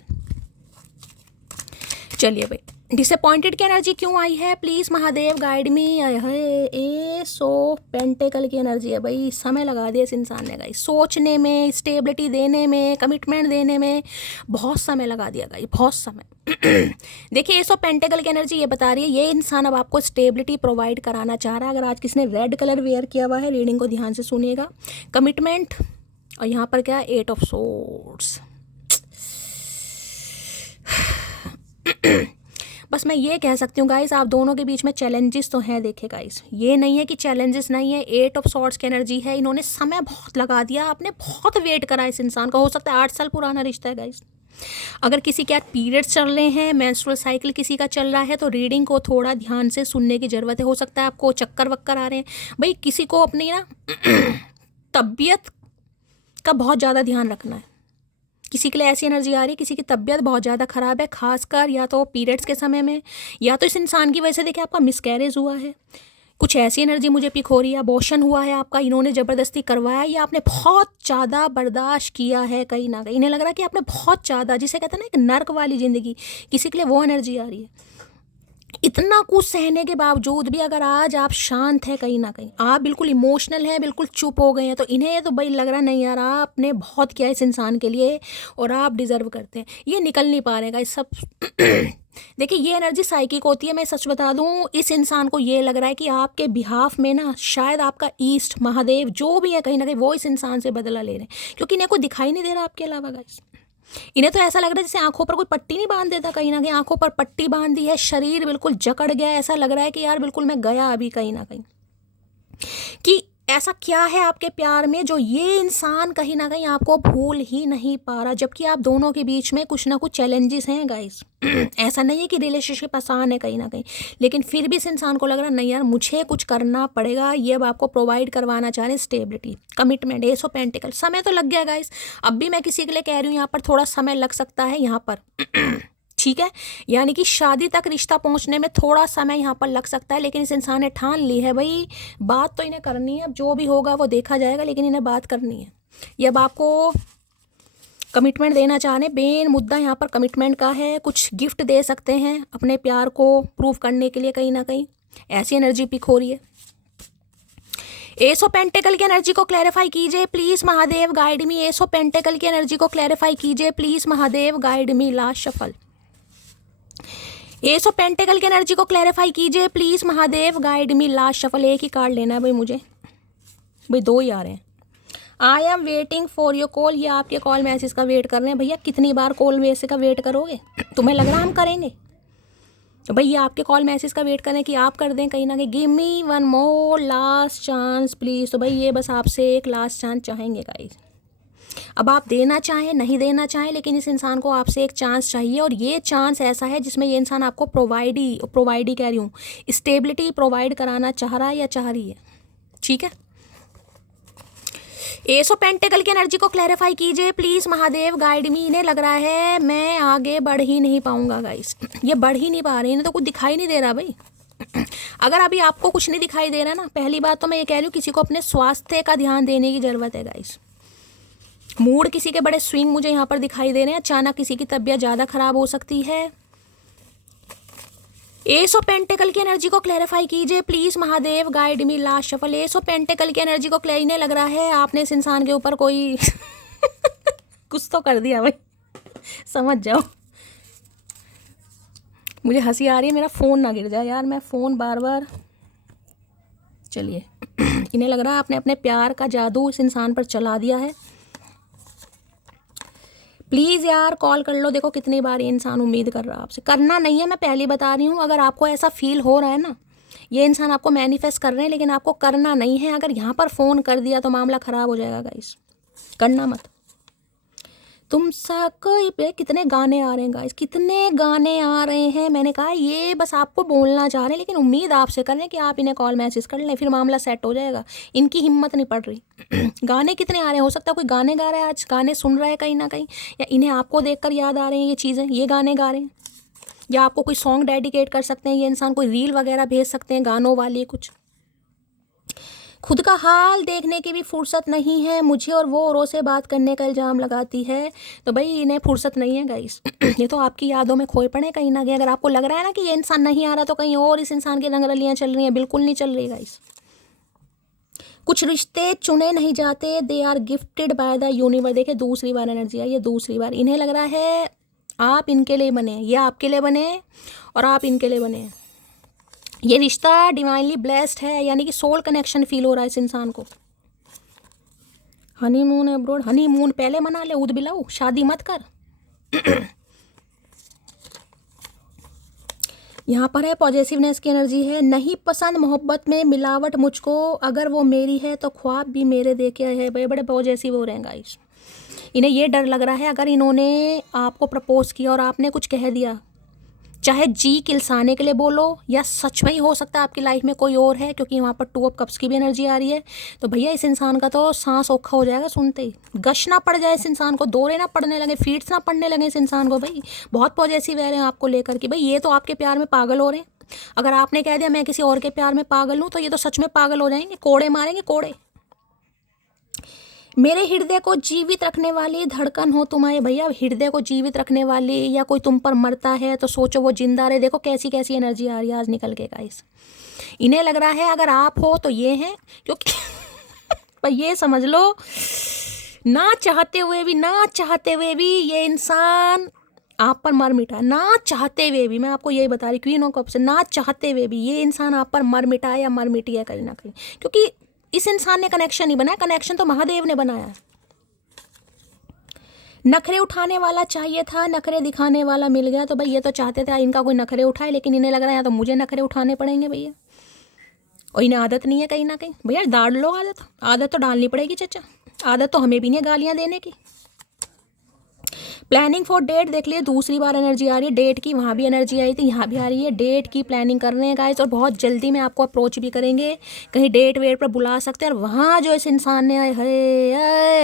चलिए भाई, डिसअपॉइंटेड की एनर्जी क्यों आई है please Mahadev, guide me. Ace pentacle की एनर्जी है भाई, समय लगा दिया इस इंसान ने गाइस, सोचने में, स्टेबिलिटी देने में, कमिटमेंट देने में बहुत समय लगा दिया गाइस, बहुत समय। देखिए, एस ऑफ पेंटेकल की एनर्जी ये बता रही है, ये इंसान अब आपको स्टेबिलिटी प्रोवाइड कराना चाह रहा है। अगर आज किसी ने रेड कलर वेयर किया हुआ है, रीडिंग को ध्यान से सुनिएगा। कमिटमेंट, और यहाँ पर क्या है, 8 ऑफ सोर्ड्स। बस मैं ये कह सकती हूँ गाइस, आप दोनों के बीच में चैलेंजेस तो हैं। देखे गाइस, ये नहीं है कि चैलेंजेस नहीं है। 8 ऑफ सॉर्ड्स की एनर्जी है, इन्होंने समय बहुत लगा दिया, आपने बहुत वेट करा इस इंसान का। हो सकता है 8 साल पुराना रिश्ता है गाइस। अगर किसी के पीरियड्स चल रहे हैं, मेंस्ट्रुअल साइकिल किसी का चल रहा है, तो रीडिंग को थोड़ा ध्यान से सुनने की ज़रूरत है। हो सकता है आपको चक्कर वक्कर आ रहे हैं भाई, किसी को अपनी ना तबीयत का बहुत ज़्यादा ध्यान रखना है। किसी के लिए ऐसी एनर्जी आ रही है, किसी की तबीयत बहुत ज़्यादा ख़राब है, खासकर या तो पीरियड्स के समय में, या तो इस इंसान की वजह से देखिए आपका मिसकैरेज हुआ है, कुछ ऐसी एनर्जी मुझे पिक हो रही है, अबॉर्शन हुआ है आपका, इन्होंने ज़बरदस्ती करवाया, या आपने बहुत ज़्यादा बर्दाश्त किया है कहीं ना कहीं। इन्हें लग रहा है कि आपने बहुत ज़्यादा, जिसे कहते हैं ना एक नर्क वाली ज़िंदगी, किसी के लिए वो एनर्जी आ रही है। इतना कुछ सहने के बावजूद भी अगर आज आप शांत हैं, कहीं ना कहीं आप बिल्कुल इमोशनल हैं, बिल्कुल चुप हो गए हैं, तो इन्हें तो भाई लग रहा नहीं यार, आपने बहुत किया इस इंसान के लिए और आप डिज़र्व करते हैं। ये निकल नहीं पा रहेगा इस सब। देखिए, ये एनर्जी साइकिक होती है। मैं सच बता दूं, इस इंसान को ये लग रहा है कि आपके बिहाफ में ना शायद आपका ईस्ट महादेव जो भी है, कहीं ना कहीं वो इस इंसान से बदला ले रहे हैं, क्योंकि इन्हें कोई दिखाई नहीं दे रहा आपके अलावा गाइस। इन्हें तो ऐसा लग रहा है जैसे आंखों पर कोई पट्टी नहीं बांध देता, कहीं ना कहीं आंखों पर पट्टी बांध दी है, शरीर बिल्कुल जकड़ गया है। ऐसा लग रहा है कि यार बिल्कुल मैं गया अभी कहीं ना कहीं, कि ऐसा क्या है आपके प्यार में जो ये इंसान कहीं ना कहीं आपको भूल ही नहीं पा रहा, जबकि आप दोनों के बीच में कुछ ना कुछ चैलेंजेस हैं गाइस। ऐसा नहीं है कि रिलेशनशिप आसान है कहीं ना कहीं, लेकिन फिर भी इस इंसान को लग रहा नहीं यार मुझे कुछ करना पड़ेगा। ये अब आपको प्रोवाइड करवाना चाह रहे हैं stability, commitment, S of pentacle. समय तो लग गया गाइस, अब भी मैं किसी के लिए कह रही हूँ यहाँ पर थोड़ा समय लग सकता है यहाँ पर। ठीक है, यानी कि शादी तक रिश्ता पहुंचने में थोड़ा समय यहाँ पर लग सकता है, लेकिन इस इंसान ने ठान ली है भाई, बात तो इन्हें करनी है। अब जो भी होगा वो देखा जाएगा, लेकिन इन्हें बात करनी है। ये अब आपको कमिटमेंट देना चाह रहे हैं। मेन मुद्दा यहाँ पर कमिटमेंट का है। कुछ गिफ्ट दे सकते हैं अपने प्यार को प्रूव करने के लिए, कहीं ना कहीं ऐसी एनर्जी पिक हो रही है। एस ऑफ पेंटेकल की एनर्जी को क्लैरिफाई कीजिए please Mahadev, guide me. S of pentacle की एनर्जी को क्लैरिफाई कीजिए please Mahadev, guide me. Last shuffle. S of pentacle की एनर्जी को क्लैरिफाई कीजिए please Mahadev, guide me. Last shuffle. एक ही कार्ड लेना है भाई मुझे, भाई 2 ही आ रहे हैं। आई am waiting for your call. ये आपके कॉल मैसेज का वेट कर रहे हैं। भैया कितनी बार कॉल मैसेज का वेट करोगे? तुम्हें लग रहा हम करेंगे? तो भैया आपके कॉल मैसेज का वेट करें कि आप कर दें कहीं ना कहीं। Give me one more last chance please. तो भाई ये बस आपसे एक लास्ट चांस चाहेंगे गाइस। अब आप देना चाहें नहीं देना चाहें, लेकिन इस इंसान को आपसे एक चांस चाहिए, और ये चांस ऐसा है जिसमें ये इंसान आपको प्रोवाइड ही कह रही हूँ, स्टेबिलिटी प्रोवाइड कराना चाह रहा है या चाह रही है। ठीक है, एस ऑफ पेंटेकल की एनर्जी को क्लैरिफाई कीजिए प्लीज महादेव, गाइड मी। इन्हें लग रहा है मैं आगे बढ़ ही नहीं पाऊंगा गाइस, ये बढ़ ही नहीं पा रही, इन्हें तो कुछ दिखाई नहीं दे रहा भाई। अगर अभी आपको कुछ नहीं दिखाई दे रहा ना, पहली बात तो मैं ये कह रही हूँ किसी को अपने स्वास्थ्य का ध्यान देने की जरूरत है गाइस। मूड किसी के बड़े स्विंग मुझे यहाँ पर दिखाई दे रहे हैं, अचानक किसी की तबीयत ज़्यादा खराब हो सकती है। एस ऑफ पेंटेकल की एनर्जी को क्लैरिफाई कीजिए please Mahadev, guide me. Last shuffle. S of pentacle की एनर्जी को क्लैरिने लग रहा है आपने इस इंसान के ऊपर कोई कुछ तो कर दिया भाई, समझ जाओ। मुझे हंसी आ रही है, मेरा फ़ोन ना गिर जाए यार, मैं फ़ोन बार बार। चलिए, इन्हें लग रहा है आपने अपने प्यार का जादू इस इंसान पर चला दिया है। प्लीज़ यार कॉल कर लो। देखो कितनी बार ये इंसान उम्मीद कर रहा है आपसे, करना नहीं है, मैं पहले बता रही हूँ। अगर आपको ऐसा फील हो रहा है ना, ये इंसान आपको मैनिफेस्ट कर रहे हैं लेकिन आपको करना नहीं है, अगर यहाँ पर फ़ोन कर दिया तो मामला ख़राब हो जाएगा गाइस, करना मत। तुम सा कोई पे कितने गाने आ रहे हैं गाइस, कितने गाने आ रहे हैं। मैंने कहा ये बस आपको बोलना चाह रहे हैं, लेकिन उम्मीद आपसे कर रहे हैं कि आप इन्हें कॉल मैसेज कर लें, फिर मामला सेट हो जाएगा। इनकी हिम्मत नहीं पड़ रही। गाने कितने आ रहे हैं, हो सकता है कोई गाने गा रहा है आज, गाने सुन रहा है कहीं ना कहीं, या इन्हें आपको देखकर याद आ रहे हैं ये चीज़ें, ये गाने गा रहे हैं, या आपको कोई सॉन्ग डेडिकेट कर सकते हैं ये इंसान, कोई रील वगैरह भेज सकते हैं गानों वाली कुछ। खुद का हाल देखने की भी फुर्सत नहीं है मुझे, और वो औरों से बात करने का इल्ज़ाम लगाती है। तो भाई इन्हें फुर्सत नहीं है गाइस। ये तो आपकी यादों में खोए पड़े कहीं ना कहीं। अगर आपको लग रहा है ना कि ये इंसान नहीं आ रहा, तो कहीं और इस इंसान की रंगरलियाँ चल रही हैं। बिल्कुल नहीं चल रही गाइस। कुछ रिश्ते चुने नहीं जाते, they are gifted by the universe. देखिए दूसरी बार एनर्जी आई है, दूसरी बार। इन्हें लग रहा है आप इनके लिए बने हैं, ये आपके लिए बने हैं और आप इनके लिए बने हैं। ये रिश्ता डिवाइनली ब्लेस्ड है, यानी कि सोल कनेक्शन फील हो रहा है इस इंसान को। हनीमून अब्रोड, हनीमून पहले मना ले, उद बिलाऊ, शादी मत कर। यहाँ पर है पॉजिटिवनेस की एनर्जी है। नहीं पसंद मोहब्बत में मिलावट मुझको, अगर वो मेरी है तो ख्वाब भी मेरे देखे है। बड़े बड़े पॉजिटिव हो रहे हैं गाइस। इन्हें ये डर लग रहा है अगर इन्होंने आपको प्रपोज किया और आपने कुछ कह दिया, चाहे जी किलसाने के लिए बोलो या सच में ही हो सकता है आपकी लाइफ में कोई और है, क्योंकि वहाँ पर 2 ऑफ कप्स की भी एनर्जी आ रही है। तो भैया इस इंसान का तो सांस औखा हो जाएगा सुनते ही, गश ना पड़ जाए इस इंसान को, दौरे ना पड़ने लगे, फीट्स ना पड़ने लगे इस इंसान को। भाई बहुत पॉजिटिव रह रहे हैं आपको लेकर कि भाई ये तो आपके प्यार में पागल हो रहे हैं। अगर आपने कह दिया मैं किसी और के प्यार में पागल हूँ, तो ये तो सच में पागल हो जाएंगे, कोड़े मारेंगे कोड़े। मेरे हृदय को जीवित रखने वाली धड़कन हो तुम्हारे। भैया हृदय को जीवित रखने वाली, या कोई तुम पर मरता है तो सोचो वो जिंदा रहे। देखो कैसी कैसी एनर्जी आ रही है आज निकल के गाइस। इन्हें लग रहा है अगर आप हो तो ये हैं, क्योंकि पर ये समझ लो ना चाहते हुए भी ये इंसान आप पर मर मिटा, ना चाहते हुए भी। मैं आपको यही बता रही, क्वीन ऑफ कप्स से, ना चाहते हुए भी ये इंसान आप पर मर मिटा या मर मिटी है कहीं ना कहीं, क्योंकि इस इंसान ने कनेक्शन नहीं बनाया, कनेक्शन तो महादेव ने बनाया है। नखरे उठाने वाला चाहिए था, नखरे दिखाने वाला मिल गया। तो भाई ये तो चाहते थे इनका कोई नखरे उठाए, लेकिन इन्हें लग रहा है या तो मुझे नखरे उठाने पड़ेंगे भैया, और इन्हें आदत नहीं है कहीं ना कहीं। भैया डाल लो आदत, आदत तो डालनी पड़ेगी चचा, आदत तो हमें भी नहीं है गालियाँ देने की। प्लानिंग फॉर डेट देख लिए, दूसरी बार एनर्जी आ रही है डेट की, वहाँ भी एनर्जी आई थी, यहाँ भी आ रही है। डेट की प्लानिंग कर रहे हैं गाइस, और बहुत जल्दी में आपको अप्रोच भी करेंगे, कहीं डेट वेट पर बुला सकते हैं। और वहाँ जो इस इंसान ने आए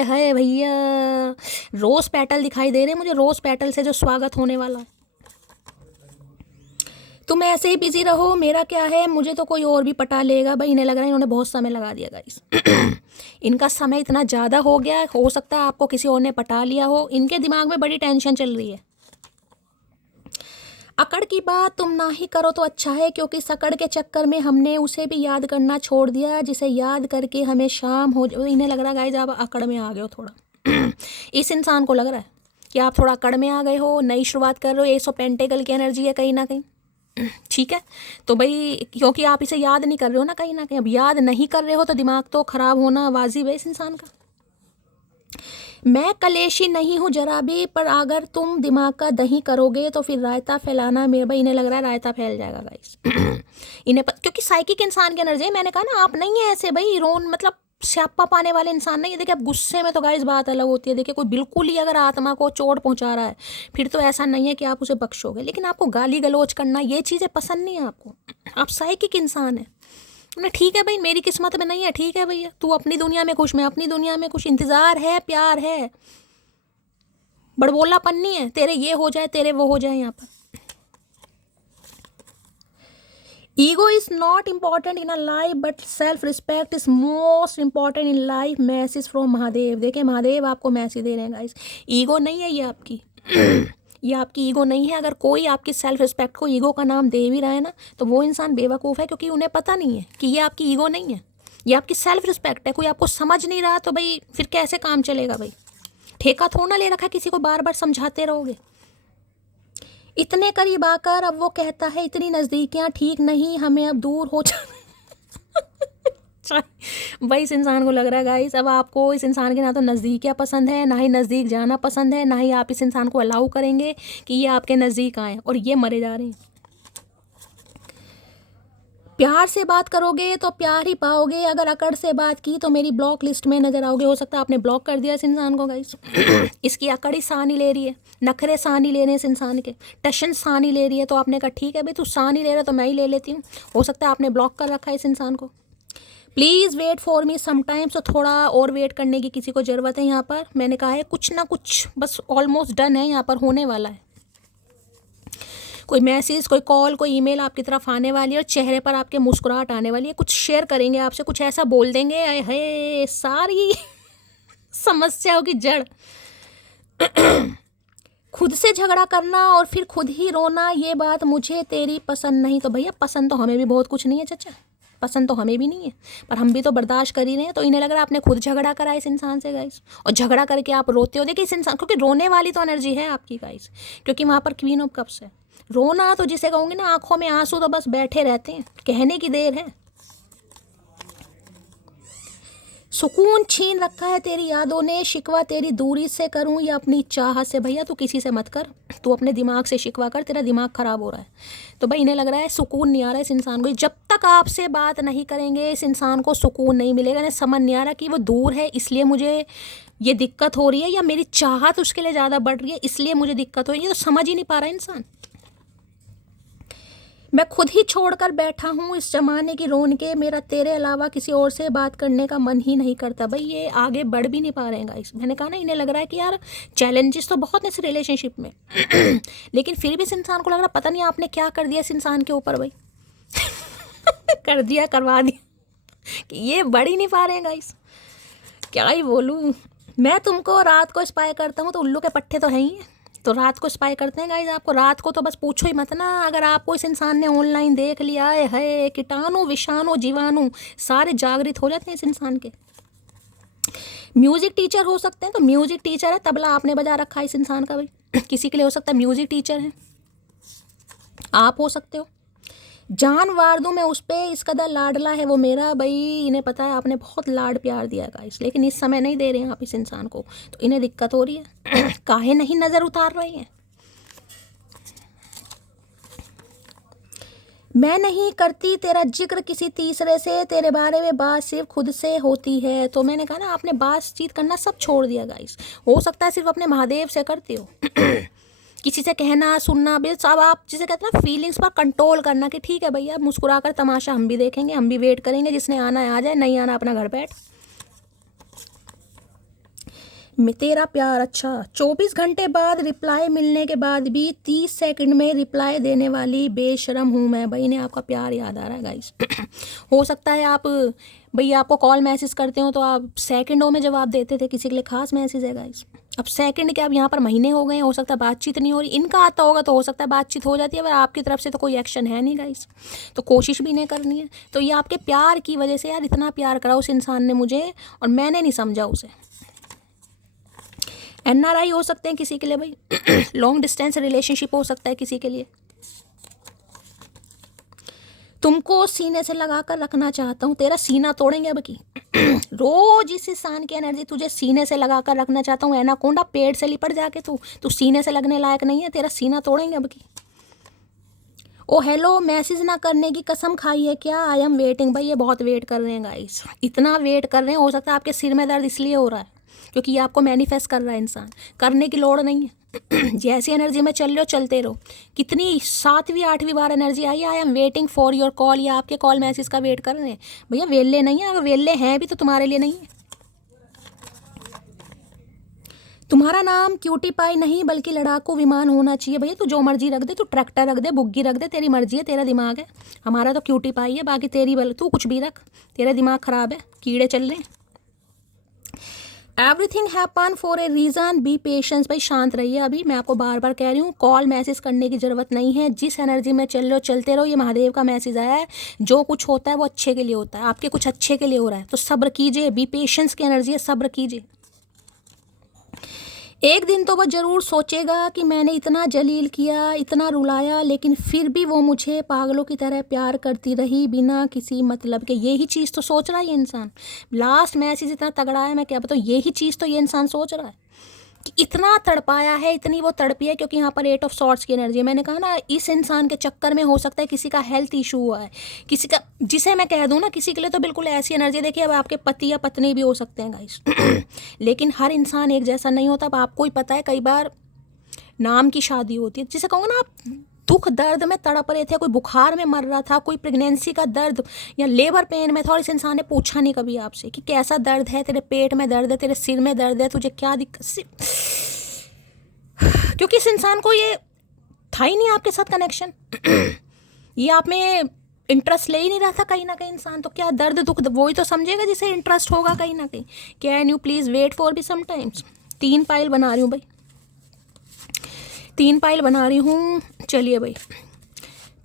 है भैया, रोज़ पेटल दिखाई दे रहे हैं मुझे, रोज़ पेटल से जो स्वागत होने वाला है। तुम ऐसे ही बिजी रहो, मेरा क्या है, मुझे तो कोई और भी पटा लेगा। भाई इन्हें लग रहा है इन्होंने बहुत समय लगा दिया गाइस। इनका समय इतना ज़्यादा हो गया, हो सकता है आपको किसी और ने पटा लिया हो। इनके दिमाग में बड़ी टेंशन चल रही है। अकड़ की बात तुम ना ही करो तो अच्छा है, क्योंकि सकड़ के चक्कर में हमने उसे भी याद करना छोड़ दिया, जिसे याद करके हमें शाम हो। इन्हें लग रहा है गाइस आप अकड़ में आ गए हो थोड़ा। इस इंसान को लग रहा है कि आप थोड़ा अकड़ में आ गए हो, नई शुरुआत कर रहे हो। 100 पेंटेकल की एनर्जी है कहीं ना कहीं, ठीक है। तो भाई क्योंकि आप इसे याद नहीं कर रहे हो ना कहीं ना कहीं, अब याद नहीं कर रहे हो तो दिमाग तो खराब होना वाजिब है इस इंसान का। मैं कलेशी नहीं हूँ जरा भी, पर अगर तुम दिमाग का दही करोगे तो फिर रायता फैलाना मेरे। भाई इन्हें लग रहा है रायता फैल जाएगा गाइस। क्योंकि साइकिक इंसान की एनर्जी है। मैंने कहा ना आप नहीं है ऐसे भाई रोन मतलब स्यापा पाने वाले इंसान नहीं है। देखिए अब गुस्से में तो गाइस बात अलग होती है। देखिए कोई बिल्कुल ही अगर आत्मा को चोट पहुंचा रहा है, फिर तो ऐसा नहीं है कि आप उसे बख्शोगे, लेकिन आपको गाली गलौज करना ये चीज़ें पसंद नहीं है आपको। आप साइकिक इंसान है ना, ठीक है भाई मेरी किस्मत में नहीं है, ठीक है भैया, तू अपनी दुनिया में खुश, मैं अपनी दुनिया में खुश। इंतज़ार है, प्यार है, बड़बोलापन नहीं है तेरे ये हो जाए तेरे वो हो जाए। यहाँ पर ego is not important in a life, but self respect is most important in life. Message from Mahadev. देखिए महादेव आपको मैसेज दे रहे हैं गाइस, ईगो नहीं है ये आपकी। ये आपकी ईगो नहीं है। अगर कोई आपकी सेल्फ रिस्पेक्ट को ईगो का नाम दे भी रहा है ना, तो वो इंसान बेवकूफ़ है, क्योंकि उन्हें पता नहीं है कि ये आपकी ईगो नहीं है, ये आपकी सेल्फ रिस्पेक्ट है। कोई आपको समझ नहीं रहा तो भाई फिर कैसे काम चलेगा भाई। ठेका थोड़ा ना ले रखा, किसी को बार बार समझाते रहोगे। इतने करीब आकर अब वो कहता है इतनी नज़दीकियाँ ठीक नहीं, हमें अब दूर हो जाना। भाई इस इंसान को लग रहा है गाइस, अब आपको इस इंसान के ना तो नज़दीकियाँ पसंद है, ना ही नज़दीक जाना पसंद है, ना ही आप इस इंसान को अलाउ करेंगे कि ये आपके नज़दीक आए, और ये मरे जा रहे हैं। प्यार से बात करोगे तो प्यार ही पाओगे, अगर अकड़ से बात की तो मेरी ब्लॉक लिस्ट में नज़र आओगे। हो सकता है आपने ब्लॉक कर दिया इस इंसान को गाइस। इसकी अकड़ ही सानी ले रही है, नखरे सानी ले रहे हैं इस इंसान के, टशन सानी ले रही है, तो आपने कहा ठीक है भाई तू सानी ले रहा है तो मैं ही ले लेती हूँ। हो सकता है आपने ब्लॉक कर रखा है इस इंसान को। Please wait for me sometimes, तो थोड़ा और वेट करने की किसी को ज़रूरत है यहाँ पर। मैंने कहा है कुछ ना कुछ बस ऑलमोस्ट डन है, यहाँ पर होने वाला है। कोई मैसेज, कोई कॉल, कोई ईमेल आपकी तरफ आने वाली है, और चेहरे पर आपके मुस्कुराहट आने वाली है। कुछ शेयर करेंगे आपसे, कुछ ऐसा बोल देंगे है सारी समस्याओं की जड़। खुद से झगड़ा करना और फिर खुद ही रोना, ये बात मुझे तेरी पसंद नहीं। तो भैया पसंद तो हमें भी बहुत कुछ नहीं है चाचा, पसंद तो हमें भी नहीं है, पर हम भी तो बर्दाश्त कर ही रहे हैं। तो इन्हें लग रहा है आपने खुद झगड़ा करा इस इंसान से गाइस, और झगड़ा करके आप रोते हो। देखिए इस इंसान, क्योंकि रोने वाली तो एनर्जी है आपकी गाइस, क्योंकि वहाँ पर क्वीन ऑफ कप्स है। रोना तो जिसे कहूँगी ना, आंखों में आंसू तो बस बैठे रहते हैं, कहने की देर है। सुकून छीन रखा है तेरी यादों ने, शिकवा तेरी दूरी से करूं या अपनी चाहत से। भैया तू किसी से मत कर, तू अपने दिमाग से शिकवा कर, तेरा दिमाग खराब हो रहा है। तो भाई इन्हें लग रहा है सुकून नहीं आ रहा है इस इंसान को। जब तक आपसे बात नहीं करेंगे इस इंसान को सुकून नहीं मिलेगा। इन्हें समझ नहीं आ रहा कि वो दूर है इसलिए मुझे ये दिक्कत हो रही है, या मेरी चाहत उसके लिए ज़्यादा बढ़ रही है इसलिए मुझे दिक्कत हो रही है। तो समझ ही नहीं पा रहा इंसान। मैं खुद ही छोड़कर बैठा हूँ इस जमाने की रोन के, मेरा तेरे अलावा किसी और से बात करने का मन ही नहीं करता। भाई ये आगे बढ़ भी नहीं पा रहे हैं गाइस। मैंने कहा ना, इन्हें लग रहा है कि यार चैलेंजेस तो बहुत हैं इस रिलेशनशिप में लेकिन फिर भी इस इंसान को लग रहा पता नहीं आपने क्या कर दिया इस इंसान के ऊपर भाई कर दिया, करवा दिया कि ये बढ़ ही नहीं पा रहे हैं गाइस। क्या ही बोलूँ मैं तुमको। रात को स्पाई करता हूँ तो उल्लू के पट्टे तो हैं ही, तो रात को स्पाई करते हैं गाइज आपको। रात को तो बस पूछो ही मत ना, अगर आपको इस इंसान ने ऑनलाइन देख लिया है, कीटाणु विषाणु जीवाणु सारे जागृत हो जाते हैं इस इंसान के। म्यूजिक टीचर हो सकते हैं, तो म्यूजिक टीचर है, तबला आपने बजा रखा है इस इंसान का भाई किसी के लिए हो सकता है म्यूजिक टीचर है, आप हो सकते हो। जान वार दूं मैं उस पर, इस कदर लाडला है वो मेरा। भाई इन्हें पता है आपने बहुत लाड प्यार दिया गाइस, लेकिन इस समय नहीं दे रहे हैं आप इस इंसान को, तो इन्हें दिक्कत हो रही है काहे नहीं नज़र उतार रहे हैं। मैं नहीं करती तेरा जिक्र किसी तीसरे से, तेरे बारे में बात सिर्फ खुद से होती है। तो मैंने कहा ना, आपने बातचीत करना सब छोड़ दिया गाइस। हो सकता है सिर्फ अपने महादेव से करते हो किसी से कहना सुनना भी सब आप जिसे कहते हैं ना फीलिंग्स पर कंट्रोल करना, कि ठीक है भैया मुस्कुरा कर तमाशा हम भी देखेंगे, हम भी वेट करेंगे, जिसने आना है आ जाए, नहीं आना अपना घर बैठ। तेरा प्यार अच्छा 24 घंटे बाद रिप्लाई मिलने के बाद भी 30 सेकंड में रिप्लाई देने वाली बेशरम हूँ मैं। भाई ने आपका प्यार याद आ रहा है गाइस हो सकता है आप भैया आपको कॉल मैसेज करते हो तो आप सेकंडों में जवाब देते थे, किसी के लिए खास मैसेज है गाइस। अब सेकंड के अब यहाँ पर महीने हो गए, हो सकता है बातचीत नहीं हो रही, इनका आता होगा तो हो सकता है बातचीत हो जाती है, पर आपकी तरफ से तो कोई एक्शन है नहीं गाइस, तो कोशिश भी नहीं करनी है। तो ये आपके प्यार की वजह से, यार इतना प्यार करा उस इंसान ने मुझे और मैंने नहीं समझा उसे। NRI हो सकते हैं किसी के लिए भाई लॉन्ग डिस्टेंस रिलेशनशिप हो सकता है किसी के लिए। तुमको सीने से लगा कर रखना चाहता हूँ, तेरा सीना तोड़ेंगे अब की रोज इस इंसान की एनर्जी तुझे सीने से लगा कर रखना चाहता हूँ। एनाकोंडा पेड़ से लिपट जाके तू सीने से लगने लायक नहीं है, तेरा सीना तोड़ेंगे अब की। ओ हेलो, मैसेज ना करने की कसम खाई है क्या? आई एम वेटिंग। भाई ये बहुत वेट कर रहे हैं गाइस, इतना वेट कर रहे हैं। हो सकता है आपके सिर में दर्द इसलिए हो रहा है क्योंकि ये आपको मैनिफेस्ट कर रहा है इंसान, करने की लोड़ नहीं है जैसी एनर्जी में चल रहे हो चलते रहो। कितनी 7वीं 8वीं बार एनर्जी आई, I am waiting for your call, या आपके कॉल मैसेज का वेट कर रहे हैं। भैया वेल्ले नहीं है, अगर वेल्ले हैं भी तो तुम्हारे लिए नहीं है। तुम्हारा नाम क्यूटी पाई नहीं बल्कि लड़ाकू विमान होना चाहिए। भैया तू जो मर्जी रख दे, तू ट्रैक्टर रख दे, बुग्गी रख दे, तेरी मर्जी है, तेरा दिमाग है। हमारा तो क्यूटी पाई है, बाकी तेरी बल तू कुछ भी रख, तेरा दिमाग खराब है, कीड़े चल रहे हैं। Everything happen for a reason, B patience. भाई शांत रहिए, अभी मैं आपको बार बार कह रही हूँ कॉल मैसेज करने की ज़रूरत नहीं है। जिस एनर्जी में चल रहे हो चलते रहो। ये महादेव का मैसेज आया है, जो कुछ होता है वो अच्छे के लिए होता है, आपके कुछ अच्छे के लिए हो रहा है, तो सब्र कीजिए। बी पेशेंस की एनर्जी है, सब्र कीजिए। एक दिन तो वो ज़रूर सोचेगा कि मैंने इतना जलील किया, इतना रुलाया, लेकिन फिर भी वो मुझे पागलों की तरह प्यार करती रही बिना किसी मतलब के। यही चीज़ तो सोच रहा है ये इंसान। लास्ट मैसेज इतना तगड़ा है, मैं क्या बताऊँ, यही चीज़ तो ये इंसान सोच रहा है कि इतना तड़पाया है, इतनी वो तड़पी है, क्योंकि यहाँ पर 8 ऑफ सॉर्ड्स की एनर्जी है। मैंने कहा ना, इस इंसान के चक्कर में हो सकता है किसी का हेल्थ इशू हुआ है, किसी का, जिसे मैं कह दूँ ना, किसी के लिए तो बिल्कुल ऐसी एनर्जी। देखिए, अब आपके पति या पत्नी भी हो सकते हैं गाइस लेकिन हर इंसान एक जैसा नहीं होता। अब आपको ही पता है, कई बार नाम की शादी होती है, जिसे कहूँगा ना, आप दुख दर्द में तड़प रहे थे, कोई बुखार में मर रहा था, कोई प्रेगनेंसी का दर्द या लेबर पेन में था, और इस इंसान ने पूछा नहीं कभी आपसे कि कैसा दर्द है, तेरे पेट में दर्द है, तेरे सिर में दर्द है, तुझे क्या दिक्कत। क्योंकि इस इंसान को ये था ही नहीं आपके साथ कनेक्शन ये आप में इंटरेस्ट ले ही नहीं रहा था कहीं ना कहीं इंसान। तो क्या दर्द दुख वो ही तो समझेगा जिसे इंटरेस्ट होगा कहीं ना कहीं। Can you please wait for भी समटाइम्स। 3 पाइल बना रही हूँ भाई, 3 पाइल बना रही हूँ। चलिए भाई,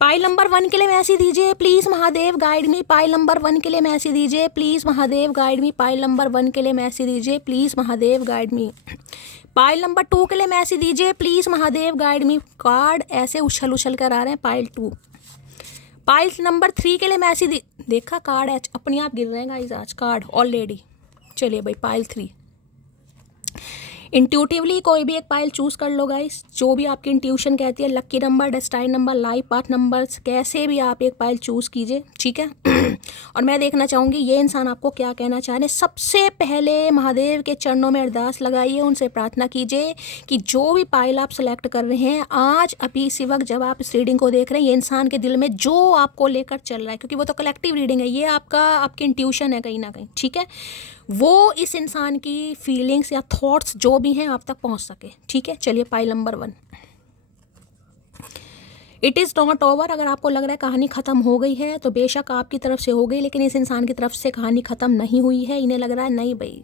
पाइल नंबर 1 के लिए मैसेज दीजिए please Mahadev guide me. Pile number 1 के लिए मैसेज दीजिए please Mahadev guide me. Pile number 1 के लिए मैसेज दीजिए please Mahadev guide me. Pile number 2 के लिए मैसेज दीजिए please Mahadev guide me. Card ऐसे उछल उछल कर आ रहे हैं। पाइल 2। पाइल नंबर 3 के लिए मैसेज देखा, कार्ड अपने आप गिर रहे हैं गाइस आज, कार्ड ऑलरेडी। चलिए भाई, पाइल 3। इंट्यूटिवली कोई भी एक पाइल चूज़ कर लो गाइस, जो भी आपकी इंट्यूशन कहती है। Lucky number, destiny number, life path numbers, कैसे भी आप एक पाइल चूज़ कीजिए, ठीक है और मैं देखना चाहूँगी ये इंसान आपको क्या कहना चाह रहे हैं। सबसे पहले महादेव के चरणों में अरदास लगाइए, उनसे प्रार्थना कीजिए कि जो भी पाइल आप सेलेक्ट कर रहे हैं आज, अभी इसी वक्त जब आप इस रीडिंग को देख रहे हैं, ये इंसान के दिल में जो आपको लेकर चल रहा है, क्योंकि वो तो कलेक्टिव रीडिंग है, ये आपकी इंट्यूशन है कहीं ना कहीं, ठीक है, वो इस इंसान की फीलिंग्स या थॉट्स जो भी हैं आप तक पहुंच सके, ठीक है। चलिए, pile number 1। It is not over. अगर आपको लग रहा है कहानी ख़त्म हो गई है तो बेशक आपकी तरफ से हो गई, लेकिन इस इंसान की तरफ से कहानी ख़त्म नहीं हुई है। इन्हें लग रहा है नहीं भाई,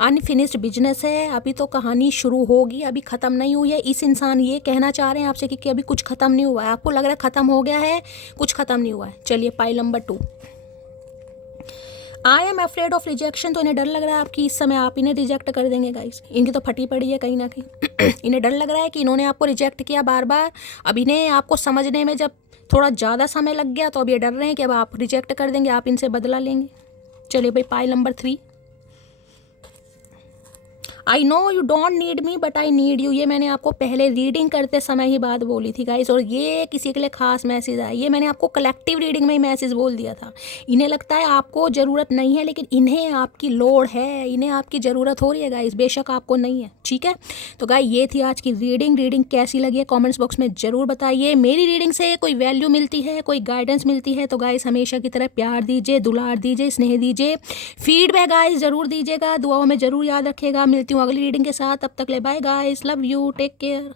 अनफिनिश्ड बिजनेस है, अभी तो कहानी शुरू होगी, अभी ख़त्म नहीं हुई है। इस इंसान ये कहना चाह रहे हैं आपसे कि अभी कुछ ख़त्म नहीं हुआ है। आपको लग रहा है ख़त्म हो गया है, कुछ ख़त्म नहीं हुआ है। चलिए, pile number 2। I am afraid of rejection. तो इन्हें डर लग रहा है आपकी इस समय आप इन्हें रिजेक्ट कर देंगे गाइस। इनकी तो फटी पड़ी है कहीं ना कहीं इन्हें डर लग रहा है कि इन्होंने आपको रिजेक्ट किया बार बार। अब इन्हें आपको समझने में जब थोड़ा ज़्यादा समय लग गया, तो अब ये डर रहे हैं कि अब आप रिजेक्ट कर देंगे, आप इनसे बदला लेंगे। चलिए भाई, pile number 3। I know you don't need me but I need you. ये मैंने आपको पहले रीडिंग करते समय ही बात बोली थी गाइस, और ये किसी के लिए खास मैसेज आया। ये मैंने आपको कलेक्टिव रीडिंग में ही मैसेज बोल दिया था। इन्हें लगता है आपको ज़रूरत नहीं है, लेकिन इन्हें आपकी लोड़ है, इन्हें आपकी ज़रूरत हो रही है गाइस, बेशक आपको नहीं है, ठीक है। तो गाइस, ये थी आज की रीडिंग कैसी लगी है कॉमेंट्स बॉक्स में ज़रूर बताइए। मेरी रीडिंग से कोई वैल्यू मिलती है, कोई गाइडेंस मिलती है तो गाइस हमेशा की तरह प्यार दीजिए, दुलार दीजिए, स्नेह दीजिए, फीडबैक गाइस ज़रूर दीजिएगा, दुआओं में ज़रूर याद रखिएगा। मिलती हूँ अगली रीडिंग के साथ, तब तक ले bye guys, love you, take care.